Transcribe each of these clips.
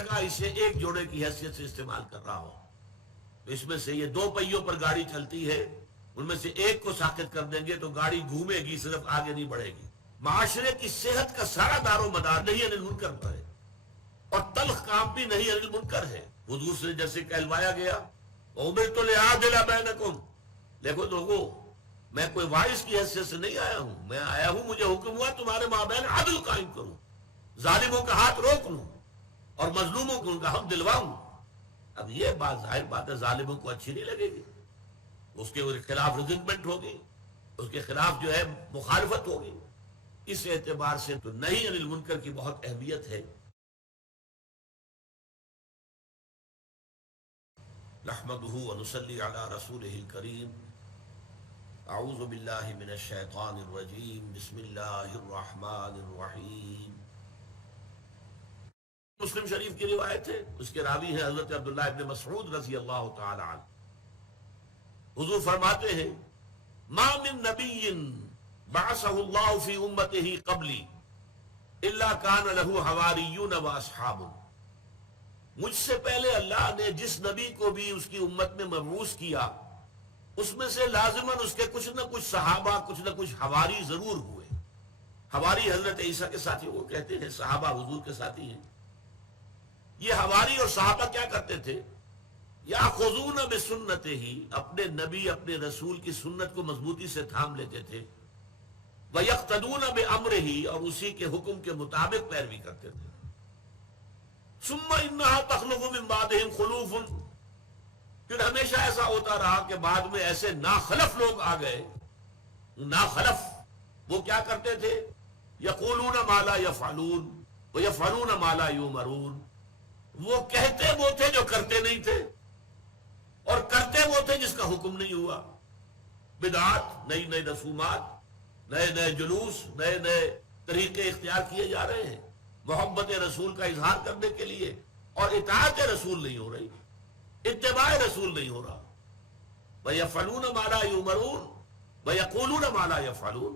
جگہ اسے ایک جوڑے کی حیثیت سے استعمال کر رہا ہو، تو اس میں سے یہ دو پہیوں پر گاڑی چلتی ہے، ان میں سے ایک کو ساقط کر دیں گے تو گاڑی گھومے گی، صرف آگے نہیں بڑھے گی۔ معاشرے کی صحت کا سارا دار و مدار نہیں عن المنکر پر ہے، اور تلخ کام بھی نہیں عن المنکر ہے۔ حضور سے جیسے کہلوایا گیا وَأُمِرْتُ لِأَعْدِلَ بَيْنَكُمْ، دیکھو لوگوں، میں کوئی وارث کی حیثیت سے نہیں آیا ہوں، میں آیا ہوں مجھے حکم ہوا تمہارے مابین عدل قائم کروں، ظالموں کا ہاتھ روک لوں اور مظلوموں کو ان کا حق دلواؤں۔ اب یہ بات ظاہر بات ہے ظالموں کو اچھی نہیں لگے گی، اس کے خلاف ریزنمنٹ ہوگی، اس کے خلاف جو ہے مخالفت ہوگی۔ اس اعتبار سے تو نہیں عن المنکر کی بہت اہمیت ہے۔ نحمده ونصلي على رسوله الكريم۔ اعوذ باللہ من الشیطان الرجیم، بسم اللہ الرحمن الرحیم۔ مسلم شریف کی روایت ہے، اس کے راوی ہیں حضرت عبداللہ ابن مسعود رضی اللہ تعالی عنہ۔ حضور فرماتے ہیں ما من نبی بعثہ اللہ فی امتہ قبلی الا کان لہ حواریون و اصحاب، مجھ سے پہلے اللہ نے جس نبی کو بھی اس کی امت میں مبعوث کیا، اس میں سے لازماً اس کے کچھ نہ کچھ صحابہ، کچھ نہ کچھ حواری ضرور ہوئے۔ حواری حضرت عیسیٰ کے ساتھی، وہ کہتے ہیں صحابہ حضور کے ساتھی ہیں۔ یہ حواری اور صحابہ کیا کرتے تھے؟ یاخذون بسنتہ، اپنے نبی اپنے رسول کی سنت کو مضبوطی سے تھام لیتے تھے، ویقتدون بامرہ، اور اسی کے حکم کے مطابق پیروی کرتے تھے۔ ثم انہا تخلف من بعدہم خلوف، پھر ہمیشہ ایسا ہوتا رہا کہ بعد میں ایسے ناخلف لوگ آ گئے۔ ناخلف وہ کیا کرتے تھے؟ یقولون ما لا یفعلون ویفعلون ما لا یؤمرون، وہ کہتے وہ تھے جو کرتے نہیں تھے، اور کرتے وہ تھے جس کا حکم نہیں ہوا۔ بدعات، نئی نئی رسومات، نئے نئے جلوس، نئے نئے طریقے اختیار کیے جا رہے ہیں محبت رسول کا اظہار کرنے کے لیے، اور اطاعت رسول نہیں ہو رہی، اتباع رسول نہیں ہو رہا۔ وَيَفْعَلُونَ مَا لَا يُؤْمَرُونَ وَيَقُولُونَ مَا لَا يَفْعَلُونَ،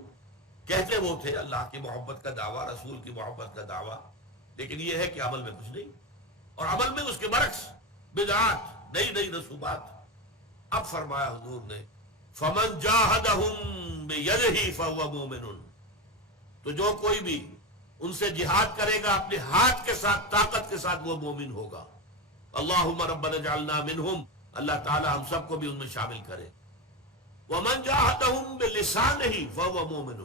کہتے وہ تھے اللہ کی محبت کا دعویٰ، رسول کی محبت کا دعویٰ، لیکن یہ ہے کہ عمل میں کچھ نہیں، اور عمل میں اس کے برعکس بدعات، نئی نئی رسومات۔ اب فرمایا حضور نے فَمَنْ جَاهَدَهُمْ بِيَدِهِ فَهُوَ مُؤْمِنٌ، تو جو کوئی بھی ان سے جہاد کرے گا اپنے ہاتھ کے ساتھ، طاقت کے ساتھ، وہ مومن ہوگا۔ اللہم ربنا اجعلنا منہم، اللہ تعالی ہم سب کو بھی ان میں شامل کرے۔ ومن جاہدہم بلسانہ فہو مومن،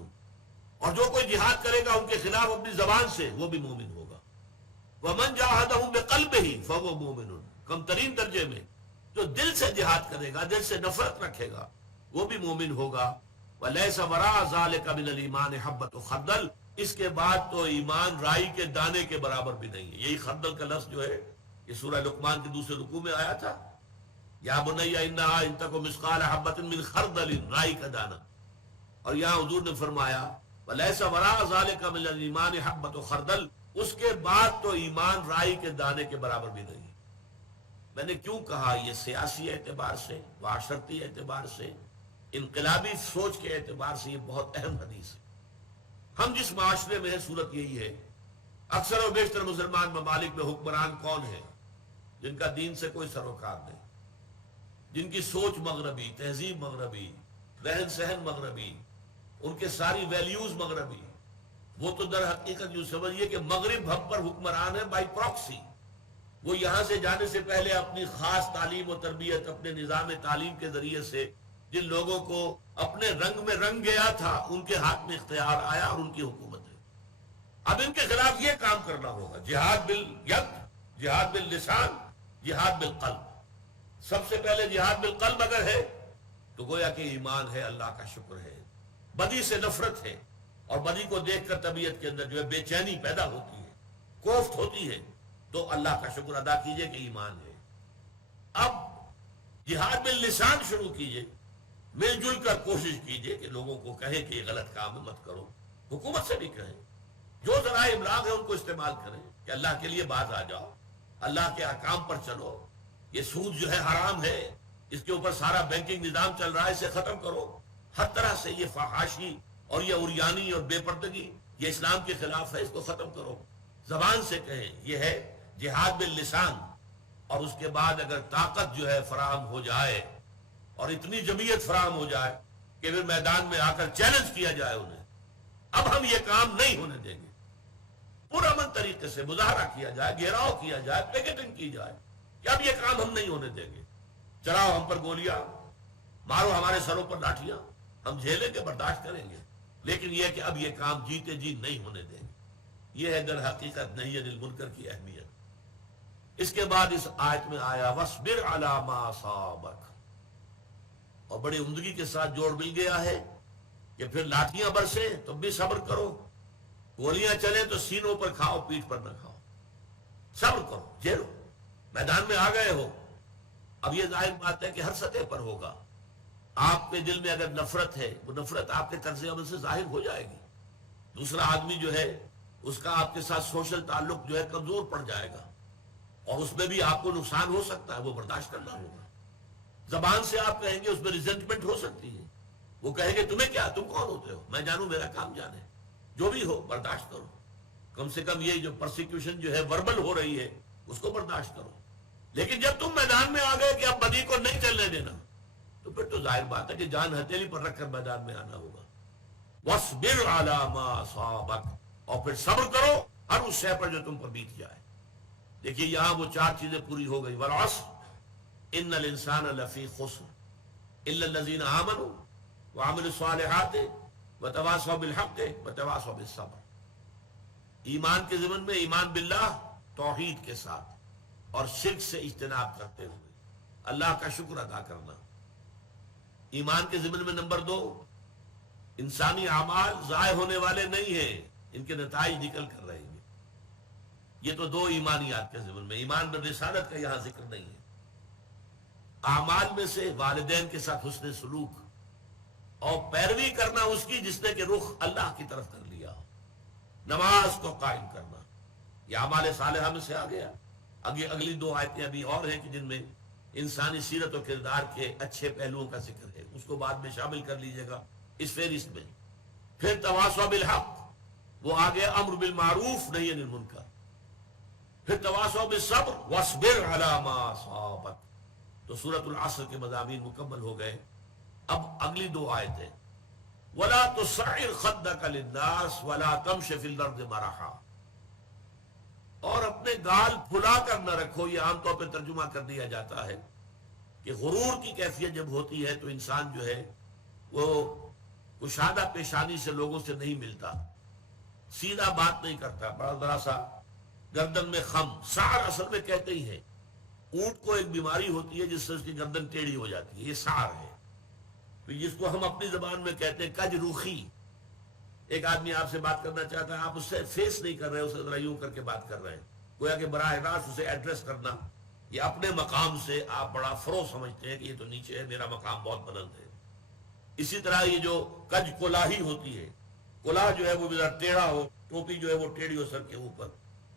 اور جو کوئی جہاد کرے گا ان کے خلاف اپنی زبان سے، وہ بھی مومن ہوگا۔ ومن جاہدہم بقلبہ فہو مومن، کم ترین درجے میں جو دل سے جہاد کرے گا، دل سے نفرت رکھے گا، وہ بھی مومن ہوگا۔ ولیس وراء ذلک من الایمان حبۃ خردل، اس کے بعد تو ایمان رائی کے دانے کے برابر بھی نہیں ہے۔ یہی خردل کا لفظ جو ہے یہ سورہ لقمان کے دوسرے رکوع میں آیا تھا، یا بنی انہا ان تک مثقال حبۃ من خردل، رائی کا دانہ۔ اور یہاں حضور نے فرمایا ولیس وراء ذلک من الایمان حبۃ خردل، اس کے بعد تو ایمان رائی کے دانے کے برابر بھی نہیں۔ میں نے کیوں کہا یہ سیاسی اعتبار سے، معاشرتی اعتبار سے، انقلابی سوچ کے اعتبار سے یہ بہت اہم حدیث ہے۔ ہم جس معاشرے میں ہیں صورت یہی ہے، اکثر و بیشتر مسلمان ممالک میں حکمران کون ہیں؟ جن کا دین سے کوئی سروکار نہیں، جن کی سوچ مغربی، تہذیب مغربی، رہن سہن مغربی، ان کے ساری ویلیوز مغربی۔ وہ تو در حقیقت یوں سمجھیے کہ مغرب ہم پر حکمران ہے بائی پراکسی۔ وہ یہاں سے جانے سے پہلے اپنی خاص تعلیم و تربیت، اپنے نظام تعلیم کے ذریعے سے جن لوگوں کو اپنے رنگ میں رنگ گیا تھا، ان کے ہاتھ میں اختیار آیا اور ان کی حکومت ہے۔ اب ان کے خلاف یہ کام کرنا ہوگا، جہاد بالید، جہاد باللسان، جہاد بالقلب۔ سب سے پہلے جہاد بالقلب اگر ہے تو گویا کہ ایمان ہے، اللہ کا شکر ہے۔ بدی سے نفرت ہے، اور بدی کو دیکھ کر طبیعت کے اندر جو ہے بے چینی پیدا ہوتی ہے، کوفت ہوتی ہے، تو اللہ کا شکر ادا کیجئے کہ ایمان ہے۔ اب جہاد باللسان شروع کیجئے، مل جل کر کوشش کیجئے کہ لوگوں کو کہیں کہ یہ غلط کام مت کرو، حکومت سے بھی کہیں، جو ذرائع ابلاغ ہے ان کو استعمال کریں کہ اللہ کے لیے باز آ جاؤ، اللہ کے احکام پر چلو، یہ سود جو ہے حرام ہے، اس کے اوپر سارا بینکنگ نظام چل رہا ہے، اسے ختم کرو۔ ہر طرح سے یہ فحاشی اور یہ عریانی اور بے پردگی یہ اسلام کے خلاف ہے، اس کو ختم کرو۔ زبان سے کہیں، یہ ہے جہاد باللسان، اور اس کے بعد اگر طاقت جو ہے فراہم ہو جائے اور اتنی جمعیت فراہم ہو جائے کہ پھر میدان میں آ کر چیلنج کیا جائے انہیں، اب ہم یہ کام نہیں ہونے دیں گے، پرامن طریقے سے مظاہرہ کیا جائے، گھیراؤ کیا جائے، پیکٹنگ کی جائے کہ اب یہ کام ہم نہیں ہونے دیں گے، چلاؤ ہم پر گولیاں، مارو ہمارے سروں پر لاٹھیاں، ہم جھیلیں گے، برداشت کریں گے، لیکن یہ کہ اب یہ کام جیتے جی نہیں ہونے دیں گے۔ یہ ہے در حقیقت نہی عن المنکر کی اہمیت۔ اس کے بعد اس آیت میں آیا وَاصْبِرْ عَلَىٰ مَا أَصَابَكَ، اور بڑی عمدگی کے ساتھ جوڑ مل گیا ہے کہ پھر لاٹھیاں برسیں تو بھی صبر کرو، گولیاں چلیں تو سینوں پر کھاؤ، پیٹھ پر نہ کھاؤ، صبر کرو، جھیلو، میدان میں آ گئے ہو۔ اب یہ ظاہر بات ہے کہ ہر سطح پر ہوگا، آپ کے دل میں اگر نفرت ہے، وہ نفرت آپ کے طرز عمل سے ظاہر ہو جائے گی، دوسرا آدمی جو ہے اس کا آپ کے ساتھ سوشل تعلق جو ہے کمزور پڑ جائے گا، اور اس میں بھی آپ کو نقصان ہو سکتا ہے، وہ برداشت کرنا ہوگا۔ زبان سے آپ کہیں گے، اس میں ریزنٹمنٹ ہو سکتی ہے، وہ کہیں گے تمہیں کیا، تم کون ہوتے ہو، میں جانوں میرا کام جانے، جو بھی ہو برداشت کرو، کم سے کم یہ جو پرسیکیوشن جو ہے وربل ہو رہی ہے اس کو برداشت کرو۔ لیکن جب تم میدان میں آ گئے کہ اب بدی کو نہیں چلنے دینا، تو پھر تو ظاہر بات ہے کہ جان ہتھیلی پر رکھ کر میدان میں آنا ہوگا۔ وَاصْبِرْ عَلَىٰ مَا أَصَابَكَ، اور پھر صبر کرو ہر اس شے پر جو تم پر بیت جائے۔ دیکھیے یہاں وہ چار چیزیں پوری ہو گئی، وَالْعَصْرِ إِنَّ الْإِنسَانَ لَفِي خُسْرٍ إِلَّا الَّذِينَ آمَنُوا وَعَمِلُوا الصَّالِحَاتِ وَتَوَاصَوْا بِالْحَقِّ وَتَوَاصَوْا بِالصَّبْرِ۔ ایمان کے ضمن میں ایمان باللہ توحید کے ساتھ اور شرک سے اجتناب کرتے ہوئے اللہ کا شکر ادا کرنا۔ ایمان کے ضمن میں نمبر 2، انسانی اعمال ضائع ہونے والے نہیں ہیں، ان کے نتائج نکل کر رہیں گے۔ یہ تو 2 ایمانیات کے ضمن میں، ایمان بالرسالت کا یہاں ذکر نہیں ہے۔ اعمال میں سے والدین کے ساتھ حسن سلوک اور پیروی کرنا اس کی جس نے کہ رخ اللہ کی طرف کر لیا، نماز کو قائم کرنا، یہ اعمال صالحہ میں سے آ گیا۔ اگلی 2 آیتیں ابھی اور ہیں کہ جن میں انسانی سیرت و کردار کے اچھے پہلوؤں کا ذکر ہے، اس کو بعد میں شامل کر لیجئے گا اس فہرست میں۔ پھر تواصوا بالحق، وہ آ گیا امر بالمعروف نہی عن المنکر۔ پھر تواصوا بالصبر واصبر علی ما اصابک۔ تو سورۃ العصر کے مضامین مکمل ہو گئے۔ اب اگلی 2 آیتیں، ولا تصعر خدک للناس ولا تمش فی الارض مرحا، اور اپنے گال پھلا کر نہ رکھو۔ یہ عام طور پہ ترجمہ کر دیا جاتا ہے کہ غرور کی کیفیت جب ہوتی ہے تو انسان جو ہے وہ کشادہ پیشانی سے لوگوں سے نہیں ملتا، سیدھا بات نہیں کرتا، بڑا ذرا سا گردن میں خم، سعر اصل میں کہتے ہی ہیں۔ اونٹ کو ایک بیماری ہوتی ہے جس سے اس کی گردن ٹیڑھی ہو جاتی ہے، یہ سعر ہے، جس کو ہم اپنی زبان میں کہتے ہیں کج روخی۔ ایک آدمی آپ سے بات کرنا چاہتا ہے، آپ اس سے فیس نہیں کر رہے، اسے ذرا یوں کر کے بات کر رہے ہیں، گویا کہ براہ راست اسے ایڈریس کرنا، یہ اپنے مقام سے آپ بڑا فروغ سمجھتے ہیں کہ یہ تو نیچے ہے، میرا مقام بہت بلند ہے۔ اسی طرح یہ جو کج کلاہی ہوتی ہے، کلاہ جو ہے وہ ذرا ٹیڑھا ہو، ٹوپی جو ہے وہ ٹیڑھی ہو سر کے اوپر،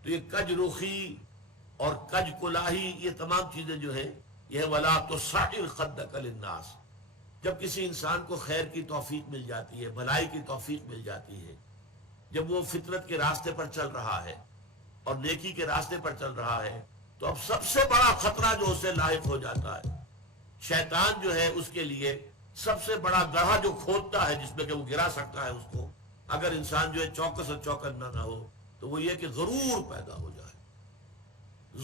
تو یہ کج رخی اور کج کلاہی، یہ تمام چیزیں جو ہیں یہ ولا تصعر خدک للناس۔ جب کسی انسان کو خیر کی توفیق مل جاتی ہے، بھلائی کی توفیق مل جاتی ہے، جب وہ فطرت کے راستے پر چل رہا ہے اور نیکی کے راستے پر چل رہا ہے، تو اب سب سے بڑا خطرہ جو اسے لاحق ہو جاتا ہے، شیطان جو ہے اس کے لیے سب سے بڑا گڑھا جو کھودتا ہے جس میں کہ وہ گرا سکتا ہے اس کو، اگر انسان جو ہے چوکس اور چوکنا نہ ہو، تو وہ یہ کہ غرور پیدا ہو جائے،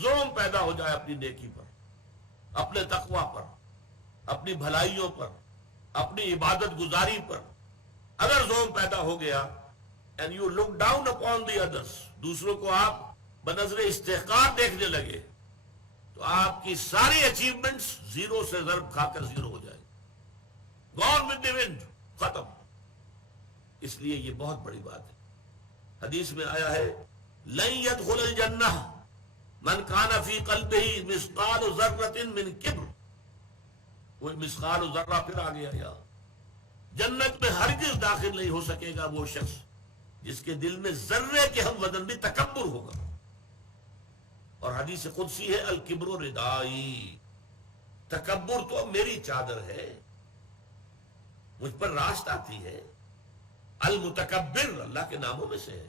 ظلم پیدا ہو جائے اپنی نیکی پر، اپنے تقوی پر، اپنی بھلائیوں پر، اپنی عبادت گزاری پر اگر ظلم پیدا ہو گیا، and you look down upon the others، دوسروں کو آپ بنظر استحقار دیکھنے لگے، تو آپ کی ساری اچیومنٹس زیرو سے ضرب کھا کر زیرو ہو جائے، gone with the wind، ختم۔ اس لیے یہ بہت بڑی بات ہے۔ حدیث میں آیا ہے لن يدخل الجنہ من کان فی قلبہ مثقال ذرۃ من کبر، وہ مثقال ذرہ پھر آ گیا، یا جنت میں ہرگز داخل نہیں ہو سکے گا وہ شخص جس کے دل میں ذرے کے ہم وزن بھی تکبر ہوگا۔ اور حدیث قدسی ہے الکبر ردائی، تکبر تو میری چادر ہے، مجھ پر راست آتی ہے۔ المتکبر اللہ کے ناموں میں سے ہے،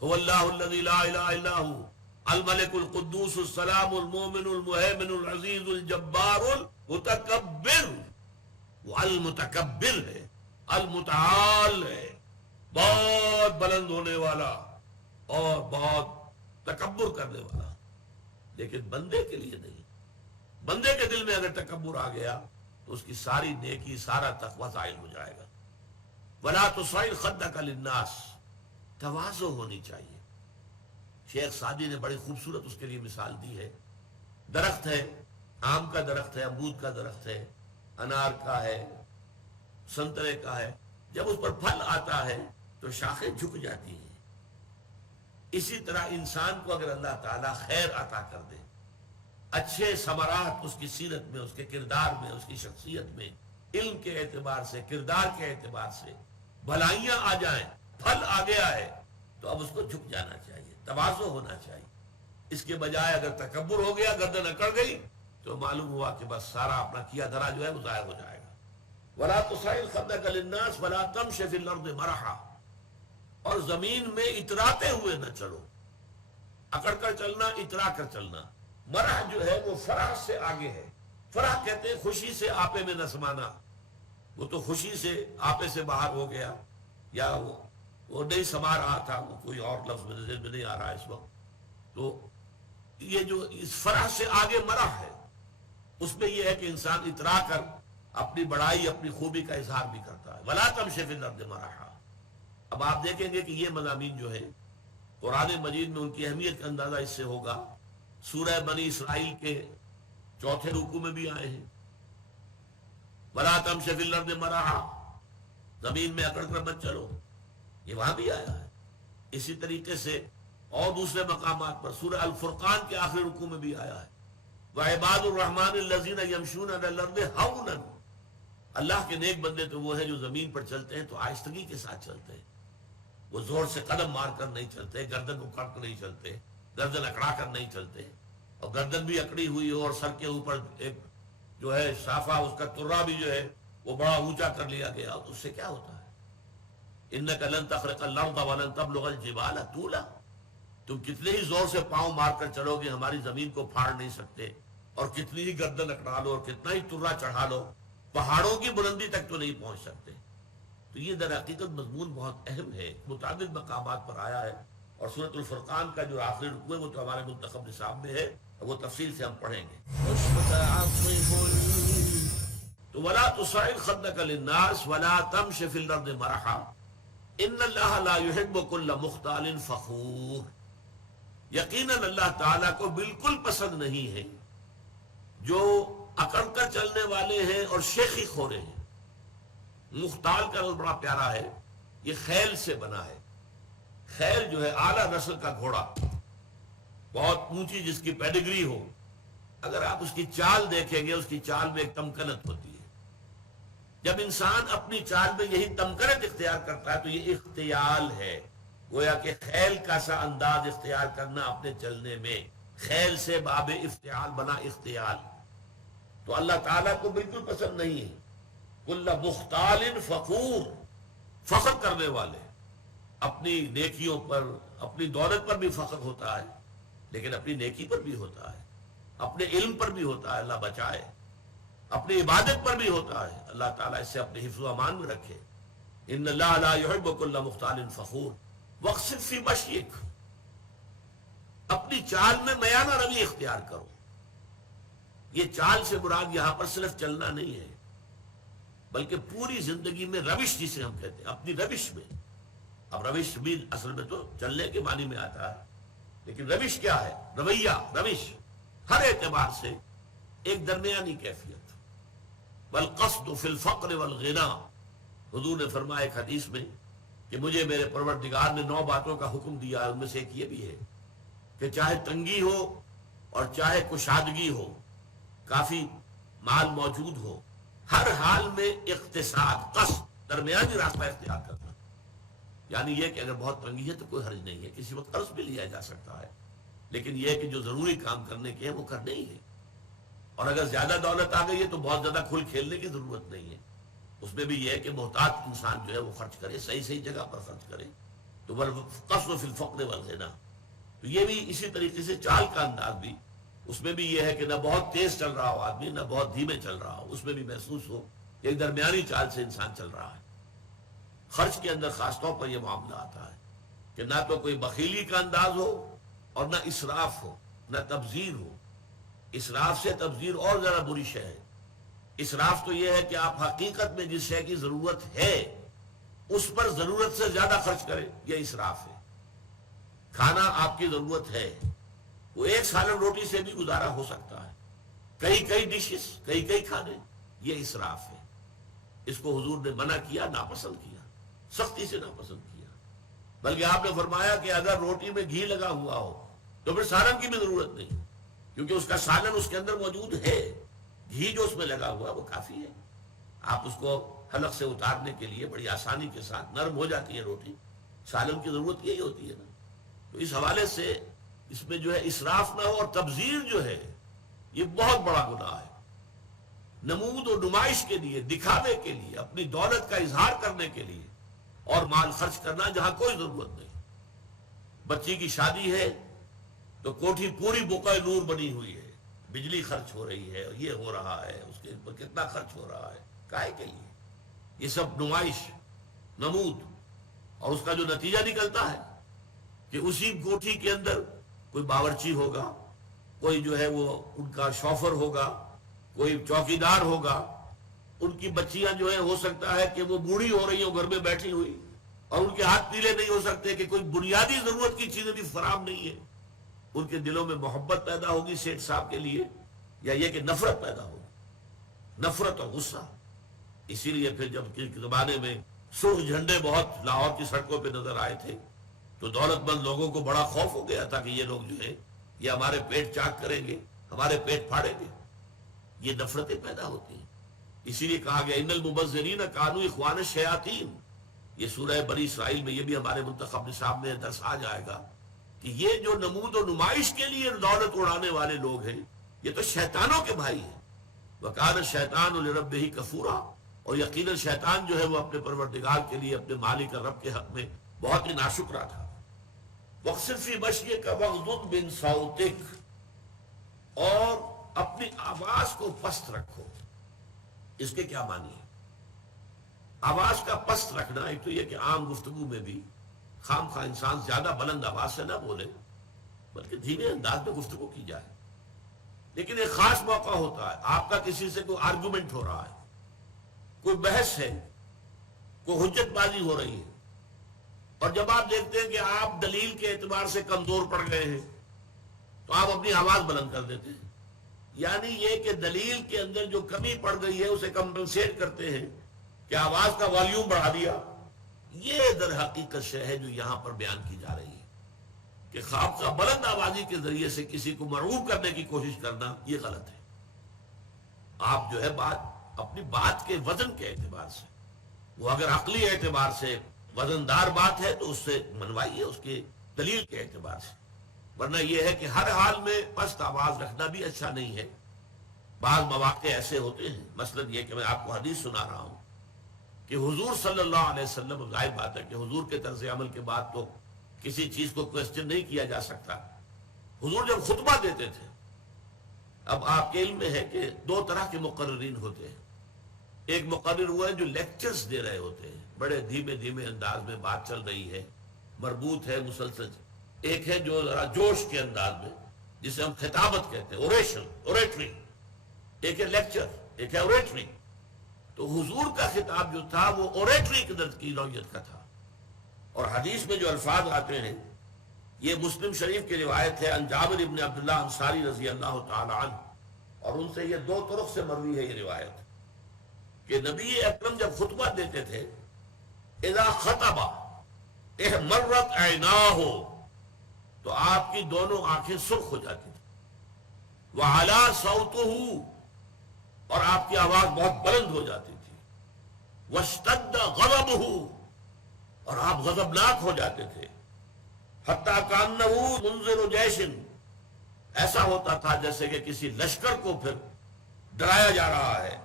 هو اللہ الذی لا الہ الا هو الملک القدوس السلام المومن المہیمن العزیز الجبار المتکبر. وہ المتکبر ہے، المتعال ہے، بہت بلند ہونے والا اور بہت تکبر کرنے والا، لیکن بندے کے لیے نہیں. بندے کے دل میں اگر تکبر آ گیا تو اس کی ساری نیکی، سارا تقویٰ زائل ہو جائے گا. وَلَا تُصَعِّرْ خَدَّكَ لِلنَّاسِ، تواضع ہونی چاہیے. شیخ سعدی نے بڑی خوبصورت اس کے لیے مثال دی ہے. درخت ہے، آم کا درخت ہے، امرود کا درخت ہے، انار کا ہے، سنترے کا ہے. جب اس پر پھل آتا ہے تو شاخیں جھک جاتی ہیں. اسی طرح انسان کو اگر اللہ تعالیٰ خیر عطا کر دے، اچھے ثمرات اس کی سیرت میں، اس کے کردار میں، اس کی شخصیت میں، علم کے اعتبار سے، کردار کے اعتبار سے بھلائیاں آ جائیں، پھل آ گیا ہے، تو اب اس کو جھک جانا چاہیے، تواضع ہونا چاہیے. اس کے بجائے اگر تکبر ہو گیا، گردن اکڑ گئی، تو معلوم ہوا کہ بس سارا اپنا کیا دھرا جو ہے وہ ضائع ہو جائے گا. وَلَا تُصَعِّرْ خَدَّكَ لِلنَّاسِ وَلَا تَمْشِ فِي الْأَرْضِ مَرَحًا، اور زمین میں اتراتے ہوئے نہ چلو. اکڑ کر چلنا، اترا کر چلنا. مرح جو ہے وہ فرح سے آگے ہے. فرح کہتے ہیں خوشی سے آپے میں نہ سمانا. وہ تو خوشی سے آپے سے باہر ہو گیا، یا وہ نہیں سما رہا تھا، وہ کوئی اور لفظ میرے ذہن میں نہیں آ رہا اس وقت. تو یہ جو اس فرح سے آگے مرح ہے، اس میں یہ ہے کہ انسان اترا کر اپنی بڑائی، اپنی خوبی کا اظہار بھی کرتا ہے. وَلَا تَمْشِ فِي الْأَرْضِ مَرَحًا. اب آپ دیکھیں گے کہ یہ مضامین جو ہے قرآن مجید میں ان کی اہمیت کا اندازہ اس سے ہوگا. سورہ بنی اسرائیل کے 4 رکوع میں بھی آئے ہیں، وَلَا تَمْشِ فِي الْأَرْضِ مَرَحًا، زمین میں اکڑ کر مت چلو، یہ وہاں بھی آیا ہے. اسی طریقے سے اور دوسرے مقامات پر سورہ الفرقان کے آخری رکوع میں بھی آیا ہے، وَعِبَادُ الرَّحْمَنِ الَّذِينَ يَمْشُونَ عَلَى الْأَرْضِ هَوْنًا. اللہ کے نیک بندے تو وہ ہیں جو زمین پر چلتے ہیں تو آہستگی کے ساتھ چلتے ہیں. وہ زور سے قدم مار کر نہیں چلتے، گردن اکڑ کر نہیں چلتے، گردن اکڑا کر نہیں چلتے. اور گردن بھی اکڑی ہوئی ہو اور سر کے اوپر ایک جو ہے صافہ، اس کا ترا بھی جو ہے وہ بڑا اونچا کر لیا گیا، تو اس سے کیا ہوتا ہے؟ إِنَّكَ لَن تَخْرِقَ الْأَرْضَ وَلَن تَبْلُغَ الْجِبَالَ طُولًا. تم کتنے ہی زور سے پاؤں مار کر چلو گے، ہماری زمین کو پھاڑ نہیں سکتے. اور کتنی ہی گردن اکڑا لو اور کتنا ہی ترا چڑھا لو، پہاڑوں کی بلندی تک تو نہیں پہنچ سکتے. تو یہ در حقیقت مضمون بہت اہم ہے، متعدد مقامات پر آیا ہے. اور سورۃ الفرقان کا جو آخری رکوع ہے وہ تو ہمارے منتخب نصاب میں ہے، وہ تفصیل سے ہم پڑھیں گے. تو وَلَا تُصَعِّرْ خَدَّكَ لِلنَّاسِ وَلَا تَمْشِ فِي الْأَرْضِ مَرَحًا إِنَّ اللَّهَ لَا يُحِبُّ كُلَّ مُخْتَالٍ فَخُورٍ. یقیناً اللہ تعالیٰ کو بالکل پسند نہیں ہے جو اکڑ کر چلنے والے ہیں اور شیخی خورے ہیں. مختال کا لفظ بڑا پیارا ہے، یہ خیل سے بنا ہے. خیل جو ہے اعلیٰ نسل کا گھوڑا، بہت اونچی جس کی پیڈگری ہو. اگر آپ اس کی چال دیکھیں گے، اس کی چال میں ایک تمکنت ہوتی ہے. جب انسان اپنی چال میں یہی تمکنت اختیار کرتا ہے تو یہ اختیال ہے. گویا کہ خیل کا سا انداز اختیار کرنا اپنے چلنے میں، خیل سے باب افتعال بنا اختیال. تو اللہ تعالیٰ کو بالکل پسند نہیں ہے کل مختال فخور، فخر کرنے والے. اپنی نیکیوں پر، اپنی دولت پر بھی فخر ہوتا ہے، لیکن اپنی نیکی پر بھی ہوتا ہے، اپنے علم پر بھی ہوتا ہے، اللہ بچائے. اپنی عبادت پر بھی ہوتا ہے، اللہ تعالیٰ اس سے اپنے حفظ و امان میں رکھے. ان اللہ لا يحب كل مختال فخور واقصد في مشيك. اپنی چال میں میانہ روی اختیار کرو. یہ چال سے مراد یہاں پر صرف چلنا نہیں ہے، بلکہ پوری زندگی میں روش جسے ہم کہتے ہیں، اپنی روش میں. اب روش بھی اصل میں تو چلنے کے معنی میں آتا ہے، لیکن روش کیا ہے؟ رویہ، روش ہر اعتبار سے ایک درمیانی کیفیت. والقصد فی الفقر والغنا. حضور نے فرمایا ایک حدیث میں کہ مجھے میرے پروردگار نے 9 باتوں کا حکم دیا، ان میں سے ایک یہ بھی ہے کہ چاہے تنگی ہو اور چاہے کشادگی ہو، کافی مال موجود ہو، ہر حال میں اقتصاد، قصد، درمیانی راستہ اختیار کرنا. یعنی یہ کہ اگر بہت تنگی ہے تو کوئی حرج نہیں ہے، کسی وقت قرض بھی لیا جا سکتا ہے، لیکن یہ کہ جو ضروری کام کرنے کے ہیں وہ کرنے ہی ہے. اور اگر زیادہ دولت آ گئی ہے تو بہت زیادہ کھل کھیلنے کی ضرورت نہیں ہے. اس میں بھی یہ ہے کہ محتاط انسان جو ہے وہ خرچ کرے، صحیح صحیح جگہ پر خرچ کرے. تو والقصد فی الفقر والغنا. تو یہ بھی اسی طریقے سے چال کا انداز بھی، اس میں بھی یہ ہے کہ نہ بہت تیز چل رہا ہو آدمی، نہ بہت دھیمے چل رہا ہو، اس میں بھی محسوس ہو کہ ایک درمیانی چال سے انسان چل رہا ہے۔ خرچ کے اندر خاص طور پر یہ معاملہ آتا ہے کہ نہ تو کوئی بخیلی کا انداز ہو اور نہ اسراف ہو، نہ تبذیر ہو۔ اسراف سے تبذیر اور ذرا بری شے ہے۔ اسراف تو یہ ہے کہ آپ حقیقت میں جس شے کی ضرورت ہے اس پر ضرورت سے زیادہ خرچ کریں، یہ اسراف ہے۔ کھانا آپ کی ضرورت ہے، وہ ایک سالن روٹی سے بھی گزارا ہو سکتا ہے، کئی ڈشز، کئی کھانے، یہ اسراف ہے۔ اس کو حضور نے منع کیا، ناپسند کیا، سختی سے ناپسند کیا۔ بلکہ آپ نے فرمایا کہ اگر روٹی میں گھی لگا ہوا ہو تو پھر سالن کی بھی ضرورت نہیں، کیونکہ اس کا سالن اس کے اندر موجود ہے، گھی جو اس میں لگا ہوا وہ کافی ہے۔ آپ اس کو حلق سے اتارنے کے لیے بڑی آسانی کے ساتھ نرم ہو جاتی ہے روٹی، سالن کی ضرورت یہی ہوتی ہے نا۔ تو اس حوالے سے اس میں جو ہے اسراف نہ ہو، اور تبذیر جو ہے یہ بہت بڑا گناہ ہے۔ نمود و نمائش کے لیے، دکھاوے کے لیے، اپنی دولت کا اظہار کرنے کے لیے اور مال خرچ کرنا جہاں کوئی ضرورت نہیں۔ بچی کی شادی ہے تو کوٹھی پوری بقع نور بنی ہوئی ہے، بجلی خرچ ہو رہی ہے، یہ ہو رہا ہے، اس کے اوپر کتنا خرچ ہو رہا ہے، کائے کے لیے؟ یہ سب نمائش، نمود، اور اس کا جو نتیجہ نکلتا ہے کہ اسی کوٹھی کے اندر کوئی باورچی ہوگا، کوئی جو ہے وہ ان کا شوفر ہوگا، کوئی چوکیدار ہوگا، ان کی بچیاں جو ہے ہو سکتا ہے کہ وہ بوڑھی ہو رہی ہوں گھر میں بیٹھی ہوئی، اور ان کے ہاتھ پیلے نہیں ہو سکتے کہ کوئی بنیادی ضرورت کی چیزیں بھی فراہم نہیں ہے۔ ان کے دلوں میں محبت پیدا ہوگی سیٹھ صاحب کے لیے، یا یہ کہ نفرت پیدا ہوگی، نفرت اور غصہ۔ اسی لیے پھر جب کے زمانے میں سرخ جھنڈے بہت لاہور کی سڑکوں پہ نظر آئے تھے تو دولت مند لوگوں کو بڑا خوف ہو گیا تھا کہ یہ لوگ جو ہے یہ ہمارے پیٹ چاک کریں گے، ہمارے پیٹ پھاڑیں گے۔ یہ نفرتیں پیدا ہوتی ہیں۔ اسی لیے کہا گیا ان المبذرین کانوا اخوان الشیاطین۔ یہ سورہ بنی اسرائیل میں یہ بھی ہمارے منتخب نصاب میں درس آ جائے گا کہ یہ جو نمود و نمائش کے لیے دولت اڑانے والے لوگ ہیں یہ تو شیطانوں کے بھائی ہیں۔ وَكَانَ الشَّيْطَانُ لِرَبِّهِ كَفُورًا، اور یقیناً شیطان جو ہے وہ اپنے پروردگار کے لیے، اپنے مالک اور رب کے حق میں بہت ہی ناشکرا تھا۔ وَاقْصِدْ فِي مَشْيِكَ وَاغْضُضْ مِنْ صَوْتِكَ، اور اپنی آواز کو پست رکھو۔ اس کے کیا معنی ہے؟ آواز کا پست رکھنا ایک تو یہ کہ عام گفتگو میں بھی خام خواہ انسان زیادہ بلند آواز سے نہ بولے بلکہ دھیمے انداز میں گفتگو کی جائے۔ لیکن ایک خاص موقع ہوتا ہے، آپ کا کسی سے کوئی آرگومنٹ ہو رہا ہے، کوئی بحث ہے، کوئی حجت بازی ہو رہی ہے، اور جب آپ دیکھتے ہیں کہ آپ دلیل کے اعتبار سے کمزور پڑ گئے ہیں تو آپ اپنی آواز بلند کر دیتے ہیں۔ یعنی یہ کہ دلیل کے اندر جو کمی پڑ گئی ہے اسے کمپنسیٹ کرتے ہیں کہ آواز کا والیوم بڑھا دیا۔ یہ در حقیقت شے ہے جو یہاں پر بیان کی جا رہی ہے کہ خواب کا بلند آوازی کے ذریعے سے کسی کو مرعوب کرنے کی کوشش کرنا یہ غلط ہے۔ آپ جو ہے اپنی بات کے وزن کے اعتبار سے، وہ اگر عقلی اعتبار سے وزندار بات ہے تو اس سے منوائیے، اس کے دلیل کے اعتبار سے، ورنہ یہ ہے کہ ہر حال میں پست آواز رکھنا بھی اچھا نہیں ہے۔ بعض مواقع ایسے ہوتے ہیں، مثلا یہ کہ میں آپ کو حدیث سنا رہا ہوں کہ حضور صلی اللہ علیہ وسلم، ظاہر بات ہے کہ حضور کے طرز عمل کے بعد تو کسی چیز کو کوسچن نہیں کیا جا سکتا۔ حضور جب خطبہ دیتے تھے، اب آپ کے علم میں ہے کہ دو طرح کے مقررین ہوتے ہیں۔ ایک مقرر وہ ہے جو لیکچرز دے رہے ہوتے ہیں، بڑے دھیمے دھیمے انداز میں بات چل رہی ہے، مربوط ہے، مسلسل۔ ایک ہے جو ذرا جوش کے انداز میں، جسے ہم خطابت کہتے ہیں، اوریشن، اوریٹری۔ ایک ہے لیکچر، ایک ہے اوریٹری۔ تو حضور کا خطاب جو تھا وہ اوریٹری کی نوعیت کا تھا، اور حدیث میں جو الفاظ آتے ہیں یہ مسلم شریف کی روایت ہے عن جابر ابن عبداللہ انصاری رضی اللہ تعالی عنہ، اور ان سے یہ دو طرق سے مروی ہے یہ روایت کہ نبی اکرم جب خطبہ دیتے تھے اذا خطب احمرت عیناہ، تو آپ کی دونوں آنکھیں سرخ ہو جاتی تھی، وعلا صوتہ، اور آپ کی آواز بہت بلند ہو جاتی تھی، واشتد غضبہ، اور آپ غضبناک ہو جاتے تھے، حتیٰ کانہ منذر جیش، ایسا ہوتا تھا جیسے کہ کسی لشکر کو پھر ڈرایا جا رہا ہے،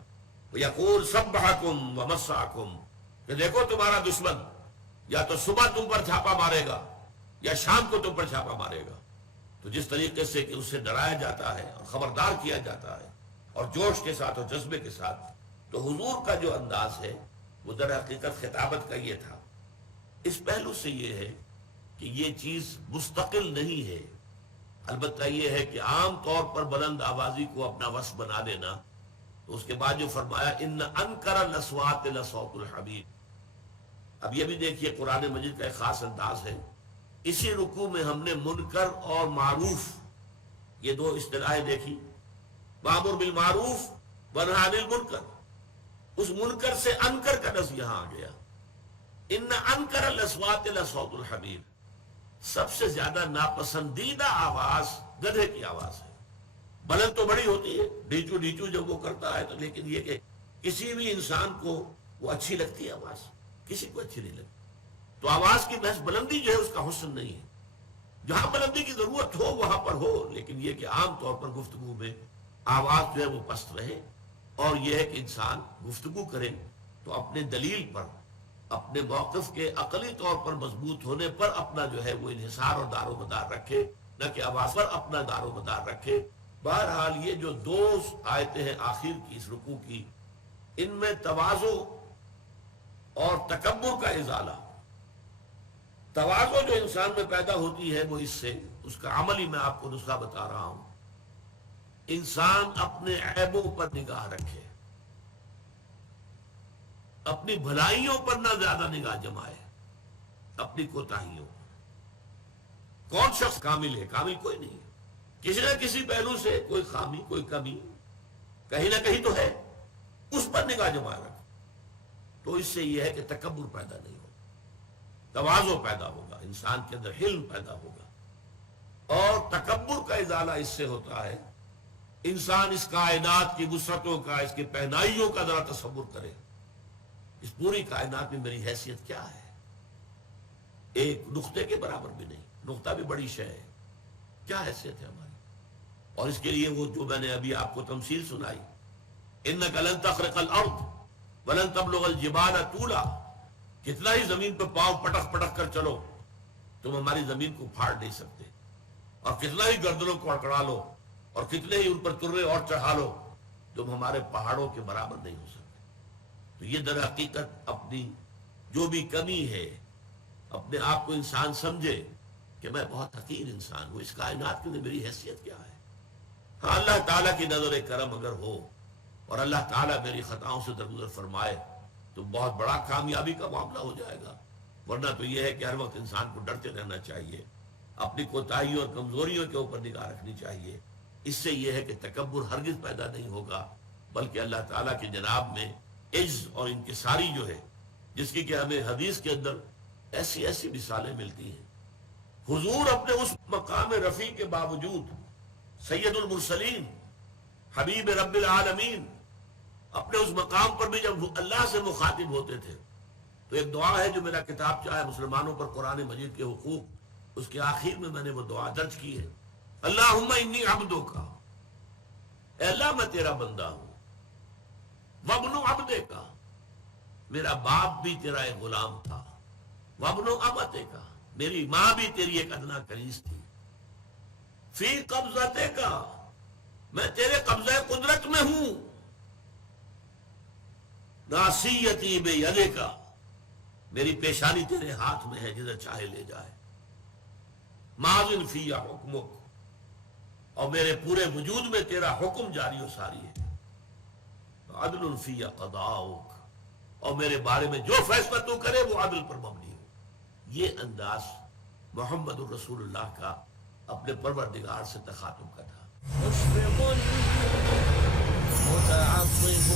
یقول صبحکم ومساکم، کہ دیکھو تمہارا دشمن یا تو صبح تم پر چھاپا مارے گا یا شام کو تم پر چھاپا مارے گا۔ تو جس طریقے سے کہ اسے ڈرایا جاتا ہے اور خبردار کیا جاتا ہے اور جوش کے ساتھ اور جذبے کے ساتھ، تو حضور کا جو انداز ہے وہ در حقیقت خطابت کا یہ تھا۔ اس پہلو سے یہ ہے کہ یہ چیز مستقل نہیں ہے، البتہ یہ ہے کہ عام طور پر بلند آوازی کو اپنا وصف بنا لینا۔ تو اس کے بعد جو فرمایا ان انکر الاصوات لصوت الحمید۔ اب یہ بھی دیکھیے قرآن مجید کا ایک خاص انداز ہے، اسی رکوع میں ہم نے منکر اور معروف یہ دو اصطلاحیں دیکھی، وامر بالمعروف ونہی عن المنکر۔ اس منکر سے انکر کا لفظ یہاں آ گیا، ان انکر الاصوات لصوت الحمیر۔ سب سے زیادہ ناپسندیدہ آواز گدھے کی آواز ہے۔ بلند تو بڑی ہوتی ہے، ڈیچو ڈیچو جب وہ کرتا ہے تو، لیکن یہ کہ کسی بھی انسان کو وہ اچھی لگتی ہے آواز، کسی کو اچھی نہیں لگتی۔ تو آواز کی محض بلندی جو ہے اس کا حسن نہیں ہے، جہاں بلندی کی ضرورت ہو وہاں پر ہو، لیکن یہ کہ عام طور پر گفتگو میں آواز جو ہے وہ پست رہے، اور یہ ہے کہ انسان گفتگو کرے تو اپنے دلیل پر، اپنے موقف کے عقلی طور پر مضبوط ہونے پر اپنا جو ہے وہ انحصار اور دار و مدار رکھے، نہ کہ آواز پر اپنا دار و مدار رکھے۔ بہرحال یہ جو دو آیتیں ہیں آخر کی اس رکوع کی، ان میں تواضع اور تکبر کا ازالہ، تواضع جو انسان میں پیدا ہوتی ہے وہ اس سے، اس کا عملی میں آپ کو نسخہ بتا رہا ہوں، انسان اپنے عیبوں پر نگاہ رکھے، اپنی بھلائیوں پر نہ زیادہ نگاہ جمائے، اپنی کوتاہیوں۔ کون شخص کامل ہے؟ کامل کوئی نہیں ہے، کسی نہ کسی پہلو سے کوئی خامی، کوئی کمی کہیں نہ کہیں تو ہے، اس پر نگاہ جمائے رکھے، تو اس سے یہ ہے کہ تکبر پیدا نہیں ہوگا، تواضع پیدا ہوگا، انسان کے اندر حلم پیدا ہوگا، اور تکبر کا ازالہ اس سے ہوتا ہے۔ انسان اس کائنات کی وسعتوں کا، اس کی پہنائیوں کا ذرا تصور کرے، اس پوری کائنات میں میری حیثیت کیا ہے؟ ایک نقطے کے برابر بھی نہیں، نقطہ بھی بڑی شے ہے، کیا حیثیت ہے ہماری؟ اور اس کے لیے وہ جو میں نے ابھی آپ کو تمثیل سنائی، انک لن تخرق الارض ولن تبلغ الجبال طولا، کتنا ہی زمین پہ پاؤں پٹک پٹک کر چلو تم ہماری زمین کو پھاڑ نہیں سکتے، اور کتنا ہی گردنوں کو اکڑا لو اور کتنے ہی ان پر ترے اور چڑھا لو تم ہمارے پہاڑوں کے برابر نہیں ہو سکتے۔ تو یہ در حقیقت اپنی جو بھی کمی ہے، اپنے آپ کو انسان سمجھے کہ میں بہت حقیر انسان ہوں، اس کائنات کے لیے میری حیثیت کیا ہے۔ ہاں، اللہ تعالیٰ کی نظر کرم اگر ہو اور اللہ تعالیٰ میری خطاؤں سے درگزر فرمائے تو بہت بڑا کامیابی کا معاملہ ہو جائے گا، ورنہ تو یہ ہے کہ ہر وقت انسان کو ڈرتے رہنا چاہیے، اپنی کوتاہیوں اور کمزوریوں کے اوپر نگاہ رکھنی چاہیے۔ اس سے یہ ہے کہ تکبر ہرگز پیدا نہیں ہوگا، بلکہ اللہ تعالیٰ کے جناب میں عز اور انکساری جو ہے، جس کی کہ ہمیں حدیث کے اندر ایسی ایسی مثالیں ملتی ہیں۔ حضور اپنے اس مقام رفیع کے باوجود، سید المرسلین، حبیب رب العالمین، اپنے اس مقام پر بھی جب اللہ سے مخاطب ہوتے تھے تو ایک دعا ہے جو میرا کتاب چاہے مسلمانوں پر قرآن مجید کے حقوق، اس کے آخر میں نے وہ دعا درج کی ہے، اللہم انی عبدک، اے اللہ میں تیرا بندہ ہوں، وابن عبدک، میرا باپ بھی تیرا ایک غلام تھا، وابن امتک، میری ماں بھی تیری ایک ادنا کنیز تھی، فی قبضتک، میں تیرے قبضہ قدرت میں ہوں، ناصیتی بیدک، میری پیشانی تیرے ہاتھ میں ہے، جدھر چاہے لے جائے، ماضٍ فی حکمک، اور میرے پورے وجود میں تیرا حکم جاری و ساری ہے، عدل فی قضاؤک، اور میرے بارے میں جو فیصلہ تو کرے وہ عدل پر مبنی ہو۔ یہ انداز محمد الرسول اللہ کا اپنے پروردگار سے تخاطب کا تھا۔ مشفق متعطف،